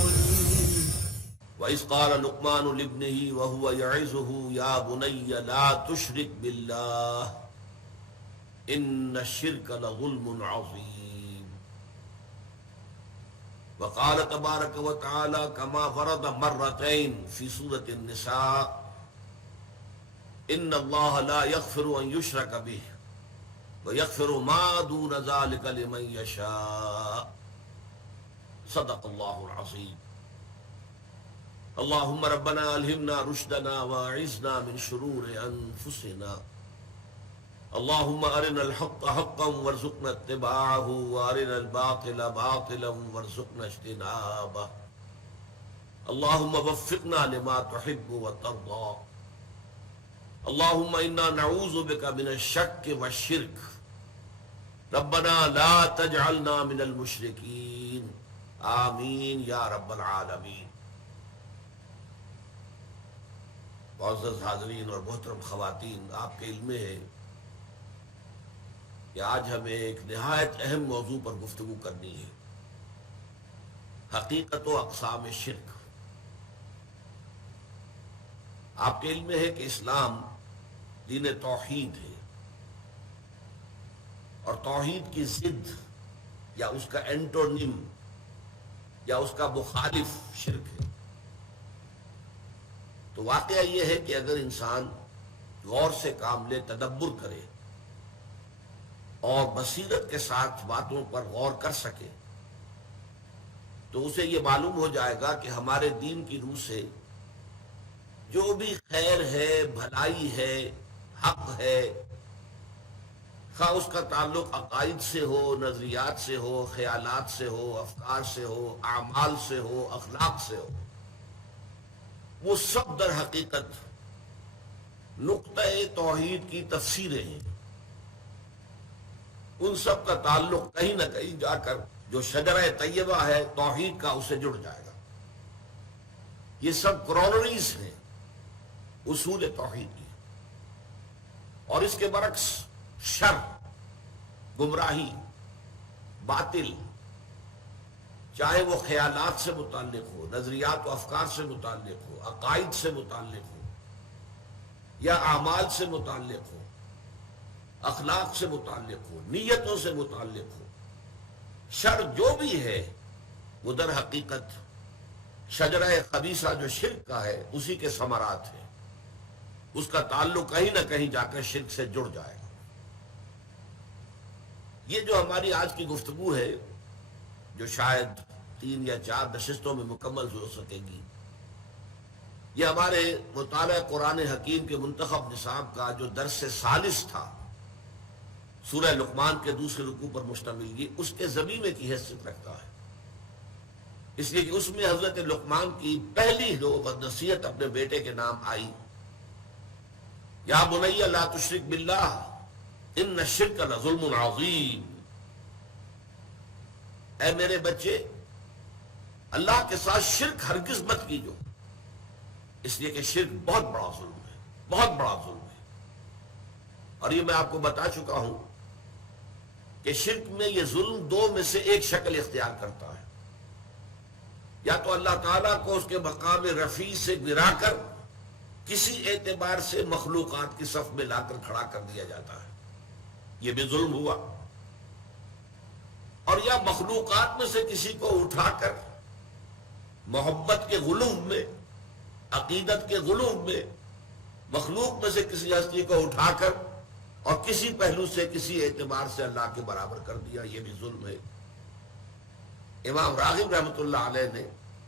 وَإِذْ قَالَ لُقْمَانُ لِابْنِهِ وَهُوَ يَعِظُهُ يَا بُنَيَّ لَا تُشْرِكْ بِاللَّهِ إِنَّ الشِّرْكَ لَظُلْمٌ عَظِيمٌ۔ وقال تبارک و تعالی كما فرض مرتين في سورة النساء ان اللہ لا يغفر ان يشرك به ويغفر ما دون ذلك لمن يشاء، صدق اللہ العظیم۔ اللهم ربنا الہمنا رشدنا واعذنا من شرور انفسنا اللهم ارنا الحق حقا وارزقنا اتباعه وارنا الباطل باطلا وارزقنا اجتنابه اللهم وفقنا لما تحب وترضى اللهم انا نعوذ بك من الشك والشرك ربنا لا تجعلنا من المشركين آمین یا رب العالمین۔ معزز حاضرین اور محترم خواتین، آپ کے علم میں ہے کہ آج ہمیں ایک نہایت اہم موضوع پر گفتگو کرنی ہے، حقیقت و اقسام شرک۔ آپ کے علم میں ہے کہ اسلام دین توحید ہے، اور توحید کی ضد یا اس کا اینٹونیم یا اس کا مخالف شرک ہے۔ تو واقعہ یہ ہے کہ اگر انسان غور سے کام لے، تدبر کرے اور بصیرت کے ساتھ باتوں پر غور کر سکے، تو اسے یہ معلوم ہو جائے گا کہ ہمارے دین کی روح سے جو بھی خیر ہے، بھلائی ہے، حق ہے، خواہ اس کا تعلق عقائد سے ہو، نظریات سے ہو، خیالات سے ہو، افکار سے ہو، اعمال سے ہو، اخلاق سے ہو، وہ سب در حقیقت نقطہ توحید کی تفسیریں ہیں۔ ان سب کا تعلق کہیں نہ کہیں جا کر جو شجرہ طیبہ ہے توحید کا، اسے جڑ جائے گا۔ یہ سب کرونریز ہیں اصول توحید کی۔ اور اس کے برعکس شر، گمراہی، باطل، چاہے وہ خیالات سے متعلق ہو، نظریات و افکار سے متعلق ہو، عقائد سے متعلق ہو، یا اعمال سے متعلق ہو، اخلاق سے متعلق ہو، نیتوں سے متعلق ہو، شر جو بھی ہے وہ در حقیقت شجرہ خبیثہ جو شرک کا ہے اسی کے ثمرات ہیں۔ اس کا تعلق کہیں نہ کہیں جا کر شرک سے جڑ جائے گا۔ یہ جو ہماری آج کی گفتگو ہے، جو شاید 3 یا 4 نشستوں میں مکمل ہو سکے گی، یہ ہمارے مطالعہ قرآن حکیم کے منتخب نصاب کا جو درس ثالث تھا، سورہ لقمان کے دوسرے رکوع پر مشتمل، یہ اس کے ضمیمے کی حیثیت رکھتا ہے، اس لیے کہ اس میں حضرت لقمان کی پہلی جو نصیحت اپنے بیٹے کے نام آئی، یا بنی لا تشرک باللہ ان الشرک لظلم عظیم، اے میرے بچے اللہ کے ساتھ شرک ہرگز مت کیجو، اس لیے کہ شرک بہت بڑا ظلم ہے، بہت بڑا ظلم ہے۔ اور یہ میں آپ کو بتا چکا ہوں کہ شرک میں یہ ظلم 2 میں سے ایک شکل اختیار کرتا ہے، یا تو اللہ تعالیٰ کو اس کے مقام رفیع سے گرا کر کسی اعتبار سے مخلوقات کی صف میں لا کر کھڑا کر دیا جاتا ہے، یہ بھی ظلم ہوا، اور یا مخلوقات میں سے کسی کو اٹھا کر محبت کے غلوم میں، عقیدت کے غلوم میں، مخلوق میں سے کسی ہستی کو اٹھا کر اور کسی پہلو سے، کسی اعتبار سے اللہ کے برابر کر دیا، یہ بھی ظلم ہے۔ امام راغب رحمۃ اللہ علیہ نے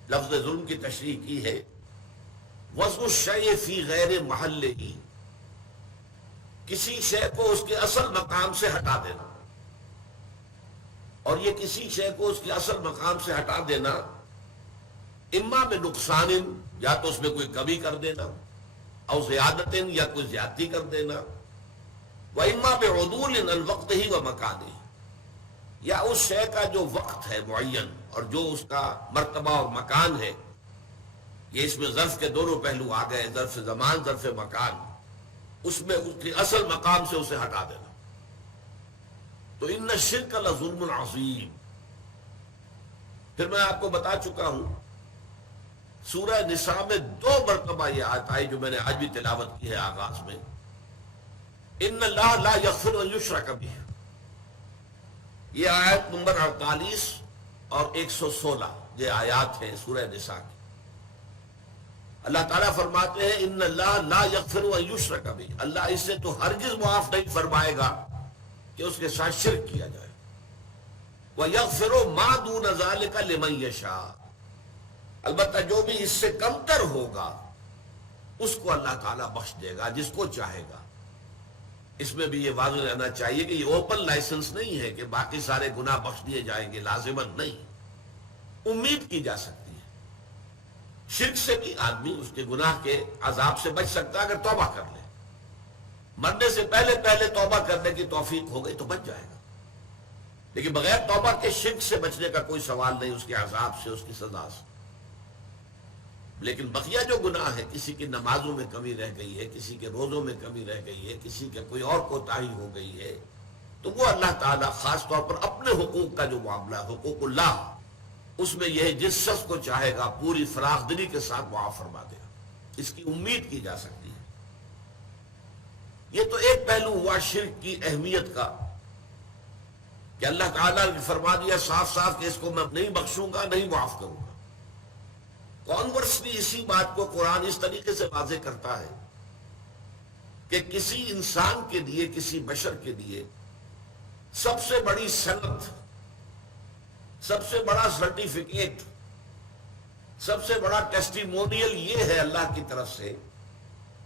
لفظ ظلم کی تشریح کی ہے، وضع الشیء فی غیر محلہ، کسی شے کو اس کے اصل مقام سے ہٹا دینا، اور یہ کسی شے کو اس کے اصل مقام سے ہٹا دینا اما میں نقصان، یا تو اس میں کوئی کمی کر دینا، او زیادت، یا کوئی زیادتی کر دینا، وَإِمَّا بِعُدُولٍ عَنْ وَقْتِهِ وَمَكَانِهِ، یا اس شے کا جو وقت ہے معین اور جو اس کا مرتبہ اور مکان ہے، یہ اس میں ظرف کے دونوں پہلو آ گئے، ظرف زمان، ظرف مکان، اس میں اس کے اصل مقام سے اسے ہٹا دینا۔ تو ان الشرک لظلم عظیم۔ پھر میں آپ کو بتا چکا ہوں سورہ نساء میں 2 مرتبہ یہ آیت آئی جو میں نے آج بھی تلاوت کی ہے آغاز میں، ان اللہ لا یغفر ان یشرک بہ، یہ آیت نمبر 48 اور 116 یہ آیات ہیں سورہ نساء کی۔ اللہ تعالیٰ فرماتے ہیں ان اللہ لا یغفر ان یشرک بہ، اللہ اس سے تو ہرگز معاف نہیں فرمائے گا کہ اس کے ساتھ شرک کیا جائے، وَيَغْفِرُ مَا دُونَ ذَلِكَ لِمَن يَشَاءُ، البتہ جو بھی اس سے کمتر ہوگا اس کو اللہ تعالیٰ بخش دے گا جس کو چاہے گا۔ اس میں بھی یہ واضح رہنا چاہیے کہ یہ اوپن لائسنس نہیں ہے کہ باقی سارے گناہ بخش دیے جائیں گے، لازماً نہیں، امید کی جا سکتی ہے۔ شرک سے بھی آدمی اس کے گناہ کے عذاب سے بچ سکتا ہے اگر توبہ کر لے، مرنے سے پہلے پہلے توبہ کرنے کی توفیق ہو گئی تو بچ جائے گا، لیکن بغیر توبہ کے شرک سے بچنے کا کوئی سوال نہیں، اس کے عذاب سے، اس کی سزا سے۔ لیکن بقیہ جو گناہ ہے، کسی کی نمازوں میں کمی رہ گئی ہے، کسی کے روزوں میں کمی رہ گئی ہے، کسی کے کوئی اور کوتاہی ہو گئی ہے، تو وہ اللہ تعالیٰ خاص طور پر اپنے حقوق کا جو معاملہ ہے، حقوق اللہ، اس میں یہ جس شخص کو چاہے گا پوری فراخ دلی کے ساتھ معاف فرما دے گا، اس کی امید کی جا سکتی ہے۔ یہ تو ایک پہلو ہوا شرک کی اہمیت کا کہ اللہ تعالیٰ نے فرما دیا صاف صاف کہ اس کو میں نہیں بخشوں گا، نہیں معاف کروں گا۔ کانورسلی اسی بات کو قرآن اس طریقے سے واضح کرتا ہے کہ کسی انسان کے لیے، کسی بشر کے لیے سب سے بڑی صنعت، سب سے بڑا سرٹیفکیٹ، سب سے بڑا ٹیسٹیمونیل یہ ہے اللہ کی طرف سے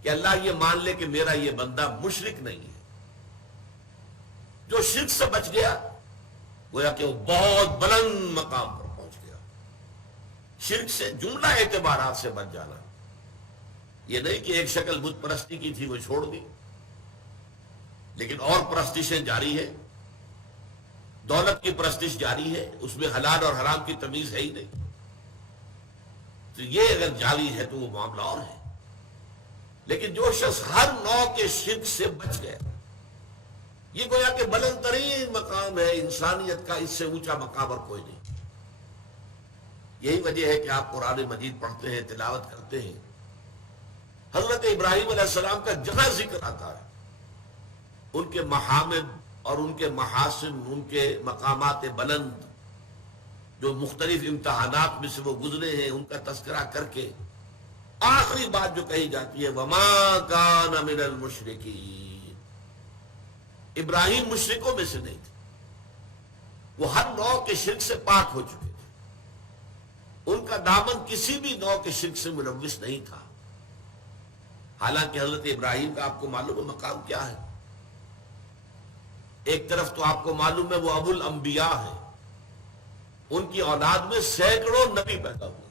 کہ اللہ یہ مان لے کہ میرا یہ بندہ مشرک نہیں ہے۔ جو شرک سے بچ گیا گویا کہ وہ بہت بلند مقام پر پہنچ گیا۔ شرک سے جملہ اعتبارات سے بچ جانا، یہ نہیں کہ ایک شکل بت پرستی کی تھی وہ چھوڑ دی، لیکن اور پرستشیں جاری ہے، دولت کی پرستش جاری ہے، اس میں حلال اور حرام کی تمیز ہے ہی نہیں، تو یہ اگر جاری ہے تو وہ معاملہ اور ہے۔ لیکن جو شخص ہر نوع کے شرک سے بچ گیا، یہ گویا کہ بلند ترین مقام ہے انسانیت کا، اس سے اونچا مقام اور کوئی نہیں۔ یہی وجہ ہے کہ آپ قرآن مجید پڑھتے ہیں، تلاوت کرتے ہیں، حضرت ابراہیم علیہ السلام کا جہاں ذکر آتا ہے، ان کے محامد اور ان کے محاسن، ان کے مقامات بلند جو مختلف امتحانات میں سے وہ گزرے ہیں، ان کا تذکرہ کر کے آخری بات جو کہی جاتی ہے وَمَا كَانَ مِنَ الْمُشْرِكِينَ، ابراہیم مشرکوں میں سے نہیں تھے، وہ ہر نوع کے شرک سے پاک ہو چکے تھے، ان کا دامن کسی بھی نوع کے شرک سے ملوث نہیں تھا۔ حالانکہ حضرت ابراہیم کا آپ کو معلوم ہے مقام کیا ہے، ایک طرف تو آپ کو معلوم ہے وہ ابو الانبیاء ہے، ان کی اولاد میں سینکڑوں نبی پیدا ہوئے،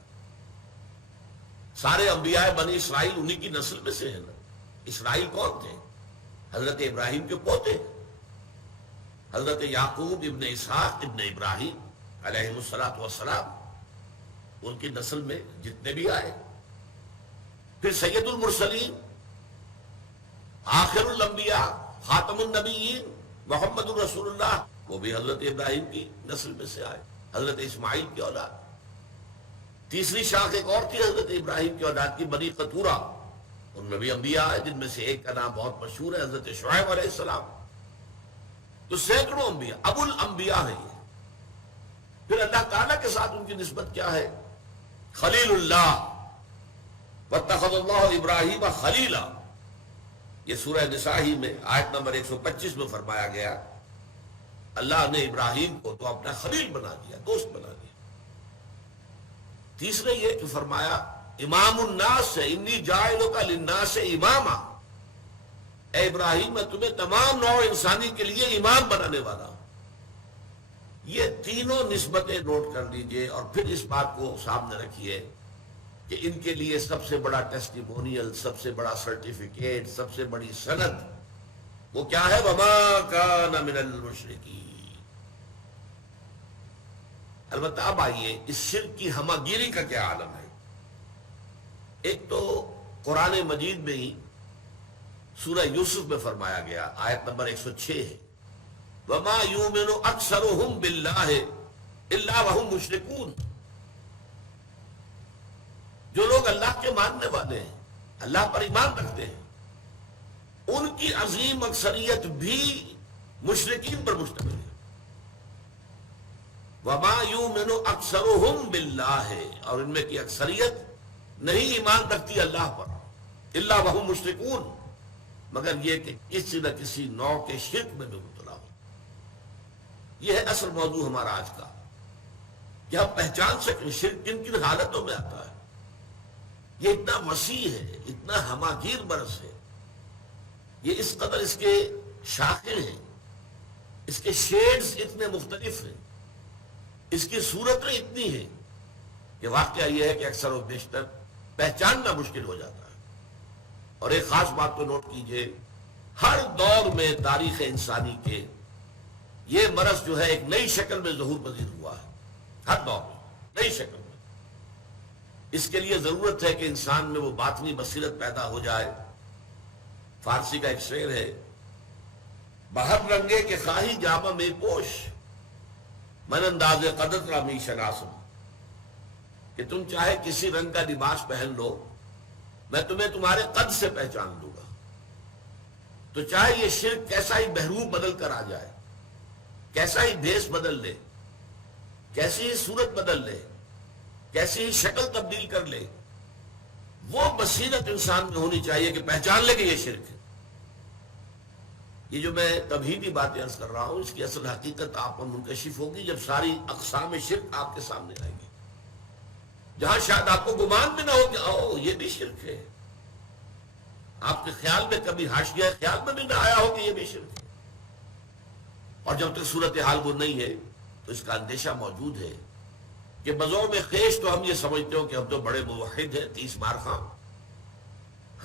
سارے انبیاء بنی اسرائیل انہی کی نسل میں سے ہیں نا۔ اسرائیل کون تھے؟ حضرت ابراہیم کے پوتے، حضرت یعقوب ابن اسحاق ابن ابراہیم علیہ السلام، ان کی نسل میں جتنے بھی آئے۔ پھر سید المرسلین، آخر الانبیاء، خاتم النبیین محمد الرسول اللہ، وہ بھی حضرت ابراہیم کی نسل میں سے آئے، حضرت اسماعیل کی اولاد۔ تیسری شاخ ایک اور تھی حضرت ابراہیم کی اولاد کی، بنی قطورہ، ان میں بھی انبیاء آئے، جن میں سے ایک کا نام بہت مشہور ہے حضرت شعیب علیہ السلام۔ تو سینکڑوں انبیاء، ابو الانبیاء ہیں یہ۔ پھر اللہ تعالیٰ کے ساتھ ان کی نسبت کیا ہے؟ خلیل اللہ، واتخذ اللہ ابراہیم خلیلا، یہ سورہ نساء ہی میں آیت نمبر 125 میں فرمایا گیا، اللہ نے ابراہیم کو تو اپنا خلیل بنا دیا، دوست بنا دیا۔ تیسرے یہ کہ فرمایا امام الناس سے، انی جاعلک للناس اماما، اے ابراہیم میں تمہیں تمام نوع انسانی کے لیے امام بنانے والا ہوں۔ یہ تینوں نسبتیں نوٹ کر لیجئے اور پھر اس بات کو سامنے رکھیے کہ ان کے لیے سب سے بڑا ٹیسٹیمونیل، سب سے بڑا سرٹیفکیٹ، سب سے بڑی سند وہ کیا ہے؟ وَمَا كَانَ مِنَ الْمُشْرِكِينَ۔ البتہ اب آئیے اس شرک کی ہمہ گیری کا کیا عالم ہے۔ ایک تو قرآن مجید میں ہی سورہ یوسف میں فرمایا گیا، آیت نمبر 106 ہے، وَمَا يُؤْمِنُ أَكْثَرُهُمْ بِاللَّهِ إِلَّا وَهُمْ مُشْرِكُونَ۔ جو لوگ اللہ کے ماننے والے ہیں، اللہ پر ایمان رکھتے ہیں، ان کی عظیم اکثریت بھی مشرکین پر مشتمل ہے۔ وَمَا يُؤْمِنُ أَكْثَرُهُمْ بِاللَّهِ، اور ان میں کی اکثریت نہیں ایمان رکھتی اللہ پر، إِلَّا وَهُمْ مُشْرِكُونَ، مگر یہ کہ کسی نہ کسی نوع کے شرک میں بھی مبتلا ہو۔ یہ ہے اصل موضوع ہمارا آج کا، کہ ہم پہچان سکیں شرک کن کن حالتوں میں آتا ہے۔ یہ اتنا وسیع ہے، اتنا ہمہ گیر برس ہے، یہ اس قدر اس کے شاخیں ہیں، اس کے شیڈز اتنے مختلف ہیں، اس کی صورتیں اتنی ہیں کہ واقعہ یہ ہے کہ اکثر و بیشتر پہچاننا مشکل ہو جاتا ہے۔ اور ایک خاص بات تو نوٹ کیجئے، ہر دور میں تاریخ انسانی کے یہ مرض جو ہے ایک نئی شکل میں ظہور پذیر ہوا ہے، ہر دور میں نئی شکل میں۔ اس کے لیے ضرورت ہے کہ انسان میں وہ باطنی بصیرت پیدا ہو جائے۔ فارسی کا ایک شعر ہے، بہر رنگے کے خواہی جامہ میں پوش، من انداز قدر را می شناسم، کہ تم چاہے کسی رنگ کا لباس پہن لو، میں تمہیں تمہارے قد سے پہچان لوں گا۔ تو چاہے یہ شرک کیسا ہی بہروپ بدل کر آ جائے، کیسا ہی بھیس بدل لے، کیسی ہی صورت بدل لے، کیسی ہی شکل تبدیل کر لے، وہ بصیرت انسان میں ہونی چاہیے کہ پہچان لے کہ یہ شرک ہے۔ یہ جو میں توحیدی باتیں عرض کر رہا ہوں، اس کی اصل حقیقت آپ پر منکشف ہوگی جب ساری اقسام شرک آپ کے سامنے آئیں گی، جہاں شاید آپ کو گمان بھی نہ ہو کہ او یہ بھی شرک ہے، آپ کے خیال میں کبھی حاشیہ خیال میں بھی نہ آیا ہو کہ یہ بھی شرک ہے۔ اور جب تک صورتحال وہ نہیں ہے تو اس کا اندیشہ موجود ہے کہ بذور میں خیش تو ہم یہ سمجھتے ہو کہ ہم تو بڑے موحد ہیں، 30 مار خاں،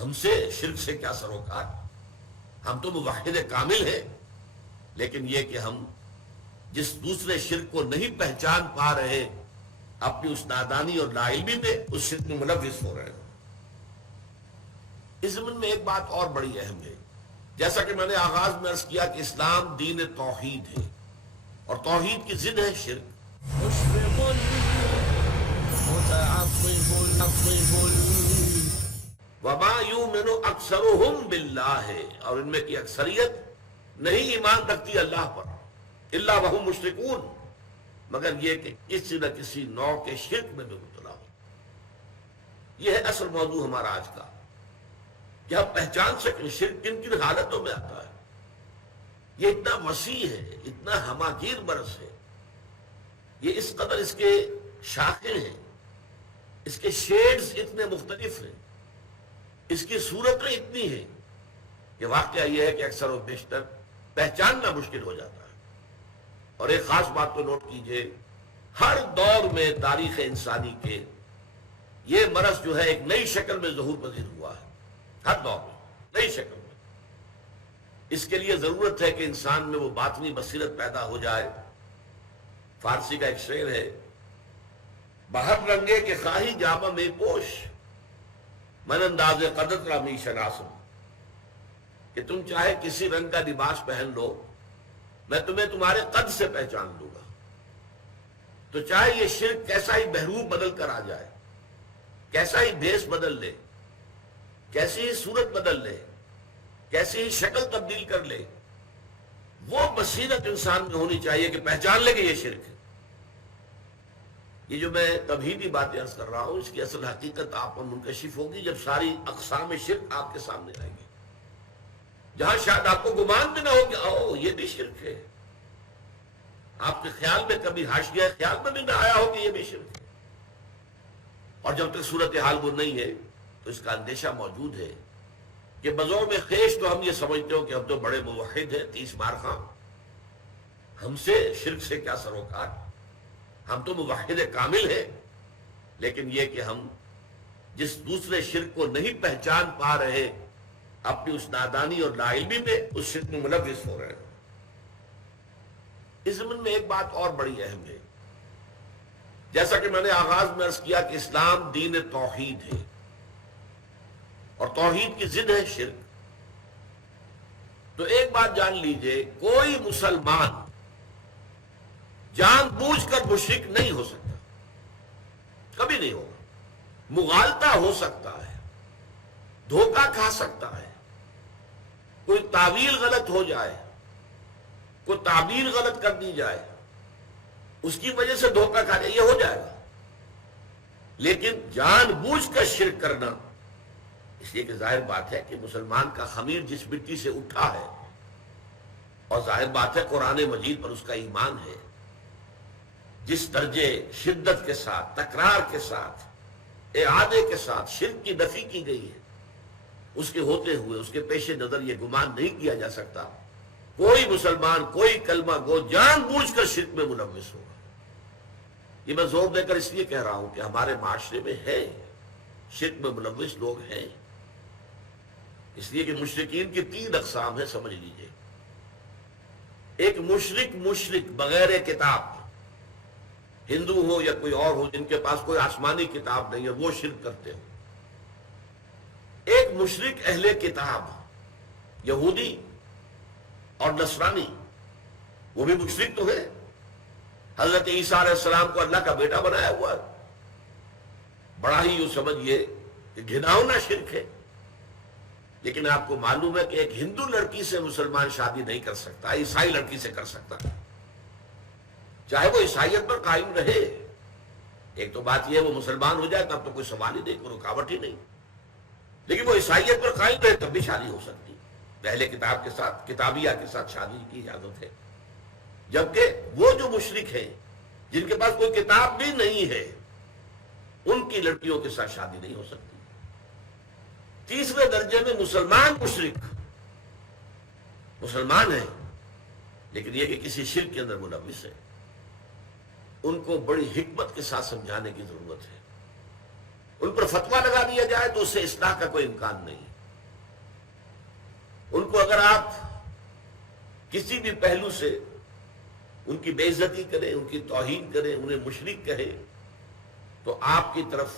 ہم سے شرک سے کیا سروکار، ہم تو موحد کامل ہیں، لیکن یہ کہ ہم جس دوسرے شرک کو نہیں پہچان پا رہے، اپنی اس نادانی اور لا علمی میں اس شرک میں ملوث ہو رہے ہیں۔ اس ضمن میں ایک بات اور بڑی اہم ہے، جیسا کہ میں نے آغاز میں عرض کیا کہ اسلام دین توحید ہے، اور توحید کی ضد ہے شرک۔ وَمَا يُؤْمِنُ أَكْثَرُهُمْ بِاللَّهِ، اور ان میں کی اکثریت نہیں ایمان رکھتی اللہ پر، إِلَّا وَهُمْ مُشْرِكُونَ، مگر یہ کہ کسی نہ کسی نوع کے شرک میں بھی مبتلا ہو۔ یہ ہے اصل موضوع ہمارا آج کا، کہ ہم پہچان سکیں شرک کن کن حالتوں میں آتا ہے۔ یہ اتنا وسیع ہے، اتنا ہماگیر برس ہے، یہ اس قدر اس کے شاخیں ہیں، اس کے شیڈز اتنے مختلف ہیں، اس کی صورتیں اتنی ہیں کہ واقعہ یہ ہے کہ اکثر و بیشتر پہچاننا مشکل ہو جاتا ہے۔ اور ایک خاص بات تو نوٹ کیجئے، ہر دور میں تاریخ انسانی کے یہ مرض جو ہے ایک نئی شکل میں ظہور پذیر ہوا ہے، ہر دور میں نئی شکل میں۔ اس کے لیے ضرورت ہے کہ انسان میں وہ باطنی بصیرت پیدا ہو جائے۔ فارسی کا ایک شعر ہے، بہر رنگے کے خواہی جامہ میں پوش، من انداز قدر را می شناسم، کہ تم چاہے کسی رنگ کا لباس پہن لو، میں تمہیں تمہارے قد سے پہچان لوں گا۔ تو چاہے یہ شرک کیسا ہی بہروپ بدل کر آ جائے، کیسا ہی بھیس بدل لے، کیسی ہی صورت بدل لے، کیسی ہی شکل تبدیل کر لے، وہ بصیرت انسان میں ہونی چاہیے کہ پہچان لے کہ یہ شرک ہے۔ یہ جو میں توحیدی باتیں عرض کر رہا ہوں، اس کی اصل حقیقت آپ پر منکشف ہوگی جب ساری اقسام شرک آپ کے سامنے آئیں گی، جہاں شاید آپ کو گمان بھی نہ ہو کہ او یہ بھی شرک ہے، آپ کے خیال میں کبھی حاشیہ خیال میں بھی نہ آیا ہو کہ یہ بھی شرک ہے۔ اور جب تک صورتحال وہ نہیں ہے تو اس کا اندیشہ موجود ہے کہ بذور میں خیش تو ہم یہ سمجھتے ہو کہ ہم تو بڑے موحد ہیں، 30 مار خاں، ہم سے شرک سے کیا سروکار، ہم تو موحد کامل ہیں، لیکن یہ کہ ہم جس دوسرے شرک کو نہیں پہچان پا رہے، اپنی اس نادانی اور لا علمی میں اس شرک میں ملوث ہو رہے ہیں۔ اس ضمن میں ایک بات اور بڑی اہم ہے، جیسا کہ میں نے آغاز میں عرض کیا کہ اسلام دین توحید ہے، اور توحید کی ضد ہے شرک۔ تو ایک بات جان لیجئے، کوئی مسلمان جان بوجھ کر مشرک نہیں ہو سکتا، کبھی نہیں ہوگا۔ مغالطہ ہو سکتا ہے، دھوکہ کھا سکتا ہے، کوئی تعویل غلط ہو جائے، کوئی تعبیر غلط کر دی جائے، اس کی وجہ سے دھوکہ کھا جائے، یہ ہو جائے گا۔ لیکن جان بوجھ کر شرک کرنا، اس لیے کہ ظاہر بات ہے کہ مسلمان کا خمیر جس مٹی سے اٹھا ہے، اور ظاہر بات ہے قرآن مجید پر اس کا ایمان ہے، جس درجے شدت کے ساتھ، تکرار کے ساتھ، اعادے کے ساتھ شرک کی نفی کی گئی ہے، اس کے ہوتے ہوئے اس کے پیش نظر یہ گمان نہیں کیا جا سکتا کوئی مسلمان کوئی کلمہ گو جان بوجھ کر شرک میں ملوث ہوگا. یہ میں زور دے کر اس لیے کہہ رہا ہوں کہ ہمارے معاشرے میں ہے شرک میں ملوث لوگ ہیں. اس لیے کہ مشرکین کی 3 اقسام ہیں، سمجھ لیجئے. ایک مشرک بغیر کتاب، ہندو ہو یا کوئی اور ہو جن کے پاس کوئی آسمانی کتاب نہیں ہے، وہ شرک کرتے ہو. ایک مشرک اہل کتاب، یہودی اور نصرانی، وہ بھی مشرک تو ہے. حضرت عیسیٰ علیہ السلام کو اللہ کا بیٹا بنایا ہوا ہے. بڑا ہی یوں سمجھیے کہ گھناؤنا شرک ہے. لیکن آپ کو معلوم ہے کہ ایک ہندو لڑکی سے مسلمان شادی نہیں کر سکتا، عیسائی لڑکی سے کر سکتا، چاہے وہ عیسائیت پر قائم رہے. ایک تو بات یہ ہے وہ مسلمان ہو جائے تب تو کوئی سوال ہی نہیں، کوئی رکاوٹ ہی نہیں. لیکن وہ عیسائیت پر قائم رہے تب بھی شادی ہو سکتی. پہلے کتاب کے ساتھ، کتابیہ کے ساتھ شادی کی اجازت ہے. جبکہ وہ جو مشرک ہیں جن کے پاس کوئی کتاب بھی نہیں ہے، ان کی لڑکیوں کے ساتھ شادی نہیں ہو سکتی. تیسرے درجے میں مسلمان مشرک، مسلمان ہیں لیکن یہ کہ کسی شرک کے اندر ملوث ہے. ان کو بڑی حکمت کے ساتھ سمجھانے کی ضرورت ہے. ان پر فتویٰ لگا دیا جائے تو اس سے اصلاح کا کوئی امکان نہیں. ان کو اگر آپ کسی بھی پہلو سے ان کی بے عزتی کریں، ان کی توہین کریں، انہیں مشرک کہیں، تو آپ کی طرف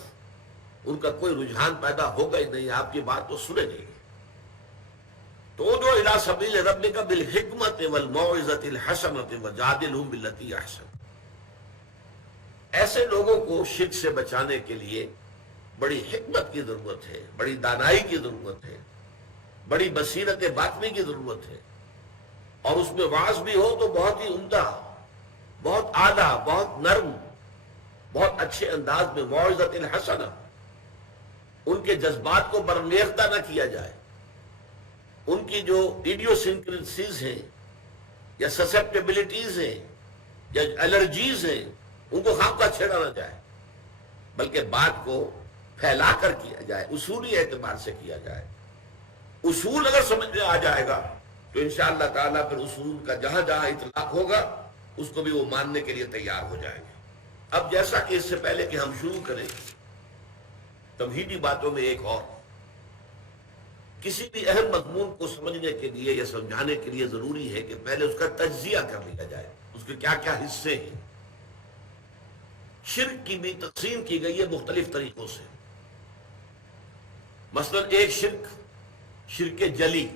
ان کا کوئی رجحان پیدا ہوگا ہی نہیں. آپ کی بات تو سنے نہیں. تو ادعو الی سبیل ربک بالحکمت والموعظۃ الحسنۃ وجادلھم باللتی احسن. ایسے لوگوں کو شرک سے بچانے کے لیے بڑی حکمت کی ضرورت ہے، بڑی دانائی کی ضرورت ہے، بڑی بصیرت باطنی کی ضرورت ہے. اور اس میں وعظ بھی ہو تو بہت ہی عمدہ، بہت اعلیٰ، بہت نرم، بہت اچھے انداز میں، موعظۃ الحسنہ. ان کے جذبات کو برانگیختہ نہ کیا جائے. ان کی جو ایڈیوسنکریسیز ہیں یا سسیپٹیبلٹیز ہیں یا الرجیز ہیں، ان کو خواہ چھیڑا نہ جائے، بلکہ بات کو پھیلا کر کیا جائے، اصولی اعتبار سے کیا جائے. اصول اگر سمجھ میں آ جائے گا تو انشاءاللہ تعالیٰ پھر اصول کا جہاں جہاں اطلاق ہوگا اس کو بھی وہ ماننے کے لیے تیار ہو جائیں گے. اب جیسا کہ اس سے پہلے کہ ہم شروع کریں تمہیدی باتوں میں ایک اور، کسی بھی اہم مضمون کو سمجھنے کے لیے یا سمجھانے کے لیے ضروری ہے کہ پہلے اس کا تجزیہ کر لیا جائے، اس کے کیا کیا حصے ہیں. شرک کی بھی تقسیم کی گئی ہے مختلف طریقوں سے. مثلا ایک شرک جلی،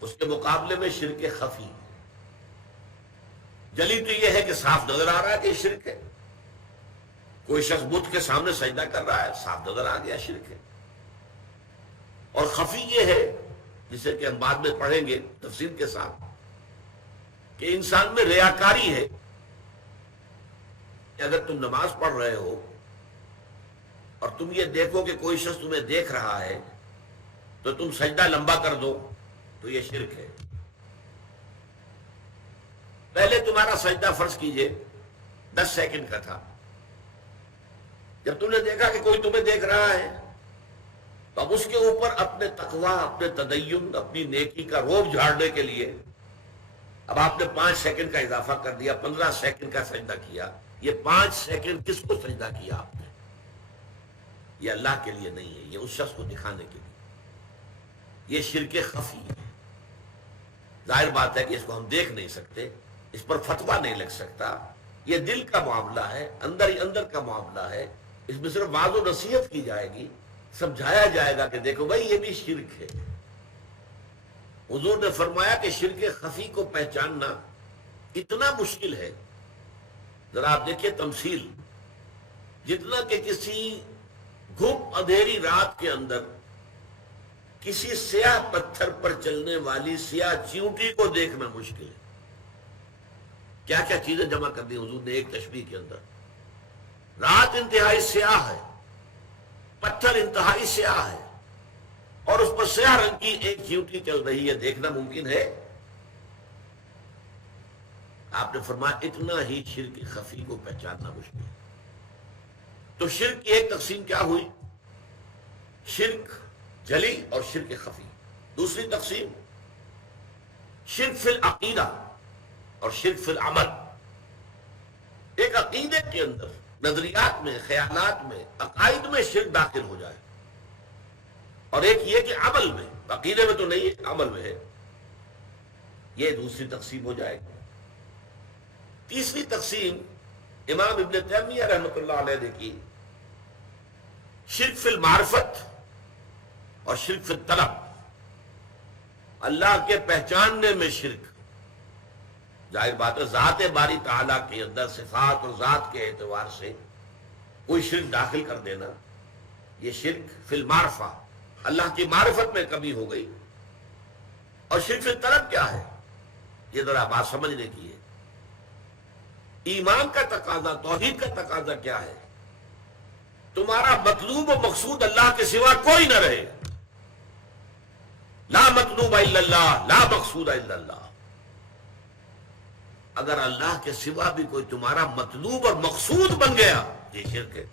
اس کے مقابلے میں شرک خفی. جلی تو یہ ہے کہ صاف نظر آ رہا ہے کہ یہ شرک ہے. کوئی شخص بت کے سامنے سجدہ کر رہا ہے، صاف نظر آ گیا شرک ہے. اور خفی یہ ہے جسے کہ ہم بعد میں پڑھیں گے تفصیل کے ساتھ، کہ انسان میں ریاکاری ہے. کہ اگر تم نماز پڑھ رہے ہو اور تم یہ دیکھو کہ کوئی شخص تمہیں دیکھ رہا ہے تو تم سجدہ لمبا کر دو تو یہ شرک ہے. پہلے تمہارا سجدہ فرض کیجئے 10 سیکنڈ کا تھا. جب تم نے دیکھا کہ کوئی تمہیں دیکھ رہا ہے تو اب اس کے اوپر اپنے تقوی، اپنے تدین، اپنی نیکی کا روب جھاڑنے کے لیے اب آپ نے 5 سیکنڈ کا اضافہ کر دیا، 15 سیکنڈ کا سجدہ کیا. یہ 5 سیکنڈ کس کو سجدہ کیا آپ نے؟ یہ اللہ کے لیے نہیں ہے، یہ اس شخص کو دکھانے کے لیے. یہ شرک خفی ہے. ظاہر بات ہے کہ اس کو ہم دیکھ نہیں سکتے، اس پر فتویٰ نہیں لگ سکتا. یہ دل کا معاملہ ہے، اندر ہی اندر کا معاملہ ہے. اس میں صرف واضح و نصیحت کی جائے گی، سمجھایا جائے گا کہ دیکھو بھائی یہ بھی شرک ہے. حضور نے فرمایا کہ شرک خفی کو پہچاننا اتنا مشکل ہے. ذرا آپ دیکھیے تمثیل، جتنا کہ کسی گھپ اندھیری رات کے اندر کسی سیاہ پتھر پر چلنے والی سیاہ چیونٹی کو دیکھنا مشکل ہے. کیا کیا چیزیں جمع کر دی حضور نے ایک تشبیہ کے اندر. رات انتہائی سیاہ ہے، پتھر انتہائی سیاہ ہے، اور اس پر سیاہ رنگ کی ایک چیونٹی چل رہی ہے، دیکھنا ممکن ہے؟ آپ نے فرمایا اتنا ہی شرک خفی کو پہچاننا مشکل ہے. تو شرک کی ایک تقسیم کیا ہوئی؟ شرک جلی اور شرک خفی. دوسری تقسیم شرک فی العقیدہ اور شرک فی العمل. ایک عقیدے کے اندر نظریات میں، خیالات میں، عقائد میں شرک داخل ہو جائے، اور ایک یہ کہ عمل میں، عقیدے میں تو نہیں ہے، عمل میں ہے، یہ دوسری تقسیم ہو جائے گی. تیسری تقسیم امام ابن تیمیہ رحمۃ اللہ علیہ نے کی، شرک فی المعرفت اور شرک فی الطلب. اللہ کے پہچاننے میں شرک، ظاہر بات ہے ذات باری تعالیٰ کے اندر صفات اور ذات کے اعتبار سے کوئی شرک داخل کر دینا، یہ شرک فی المعرفہ، اللہ کی معرفت میں کمی ہو گئی. اور شرک فی الطلب کیا ہے؟ یہ ذرا بات سمجھنے کی ہے. ایمان کا تقاضا، توحید کا تقاضا کیا ہے؟ تمہارا مطلوب و مقصود اللہ کے سوا کوئی نہ رہے. لا مطلوب الا اللہ، لا مقصود الا اللہ. اگر اللہ کے سوا بھی کوئی تمہارا مطلوب اور مقصود بن گیا، یہ شرک ہے.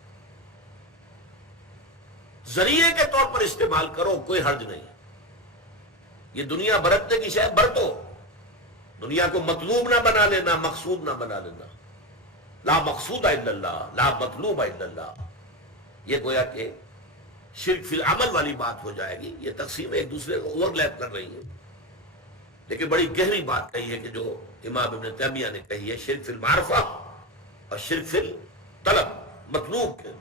ذریعے کے طور پر استعمال کرو، کوئی حرج نہیں. یہ دنیا برتنے کی شاید برتو، دنیا کو مطلوب نہ بنا لینا، مقصود نہ بنا لینا. لا مقصود الا اللہ، لا مطلوب الا اللہ. یہ گویا کہ شرک فی العمل والی بات ہو جائے گی. یہ تقسیم ایک دوسرے کو اوور لیپ کر رہی ہے، لیکن بڑی گہری بات کہی ہے کہ جو امام ابن تیمیہ نے کہی ہے، شرک فی المعرفہ اور شرک فی الطلب، مطلوب کے.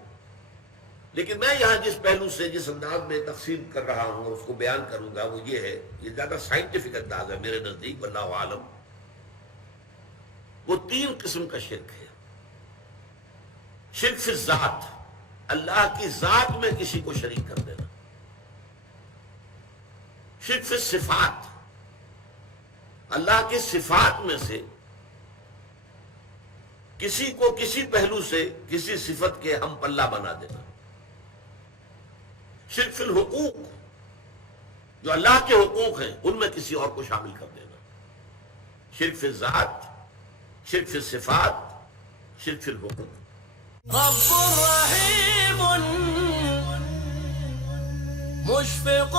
لیکن میں یہاں جس پہلو سے، جس انداز میں تقسیم کر رہا ہوں، اس کو بیان کروں گا، وہ یہ ہے، یہ زیادہ سائنٹیفک انداز ہے میرے نزدیک، واللہ عالم. وہ 3 قسم کا شرک ہے. شرک فی الذات، اللہ کی ذات میں کسی کو شریک کر دینا. شرک فی الصفات، اللہ کی صفات میں سے کسی کو کسی پہلو سے کسی صفت کے ہم پلہ بنا دینا. شرک فی الحقوق، جو اللہ کے حقوق ہیں ان میں کسی اور کو شامل کر دینا. شرک فی الذات، شرک فی الصفات، شرک فی الحقوق. رب رحیم مشفق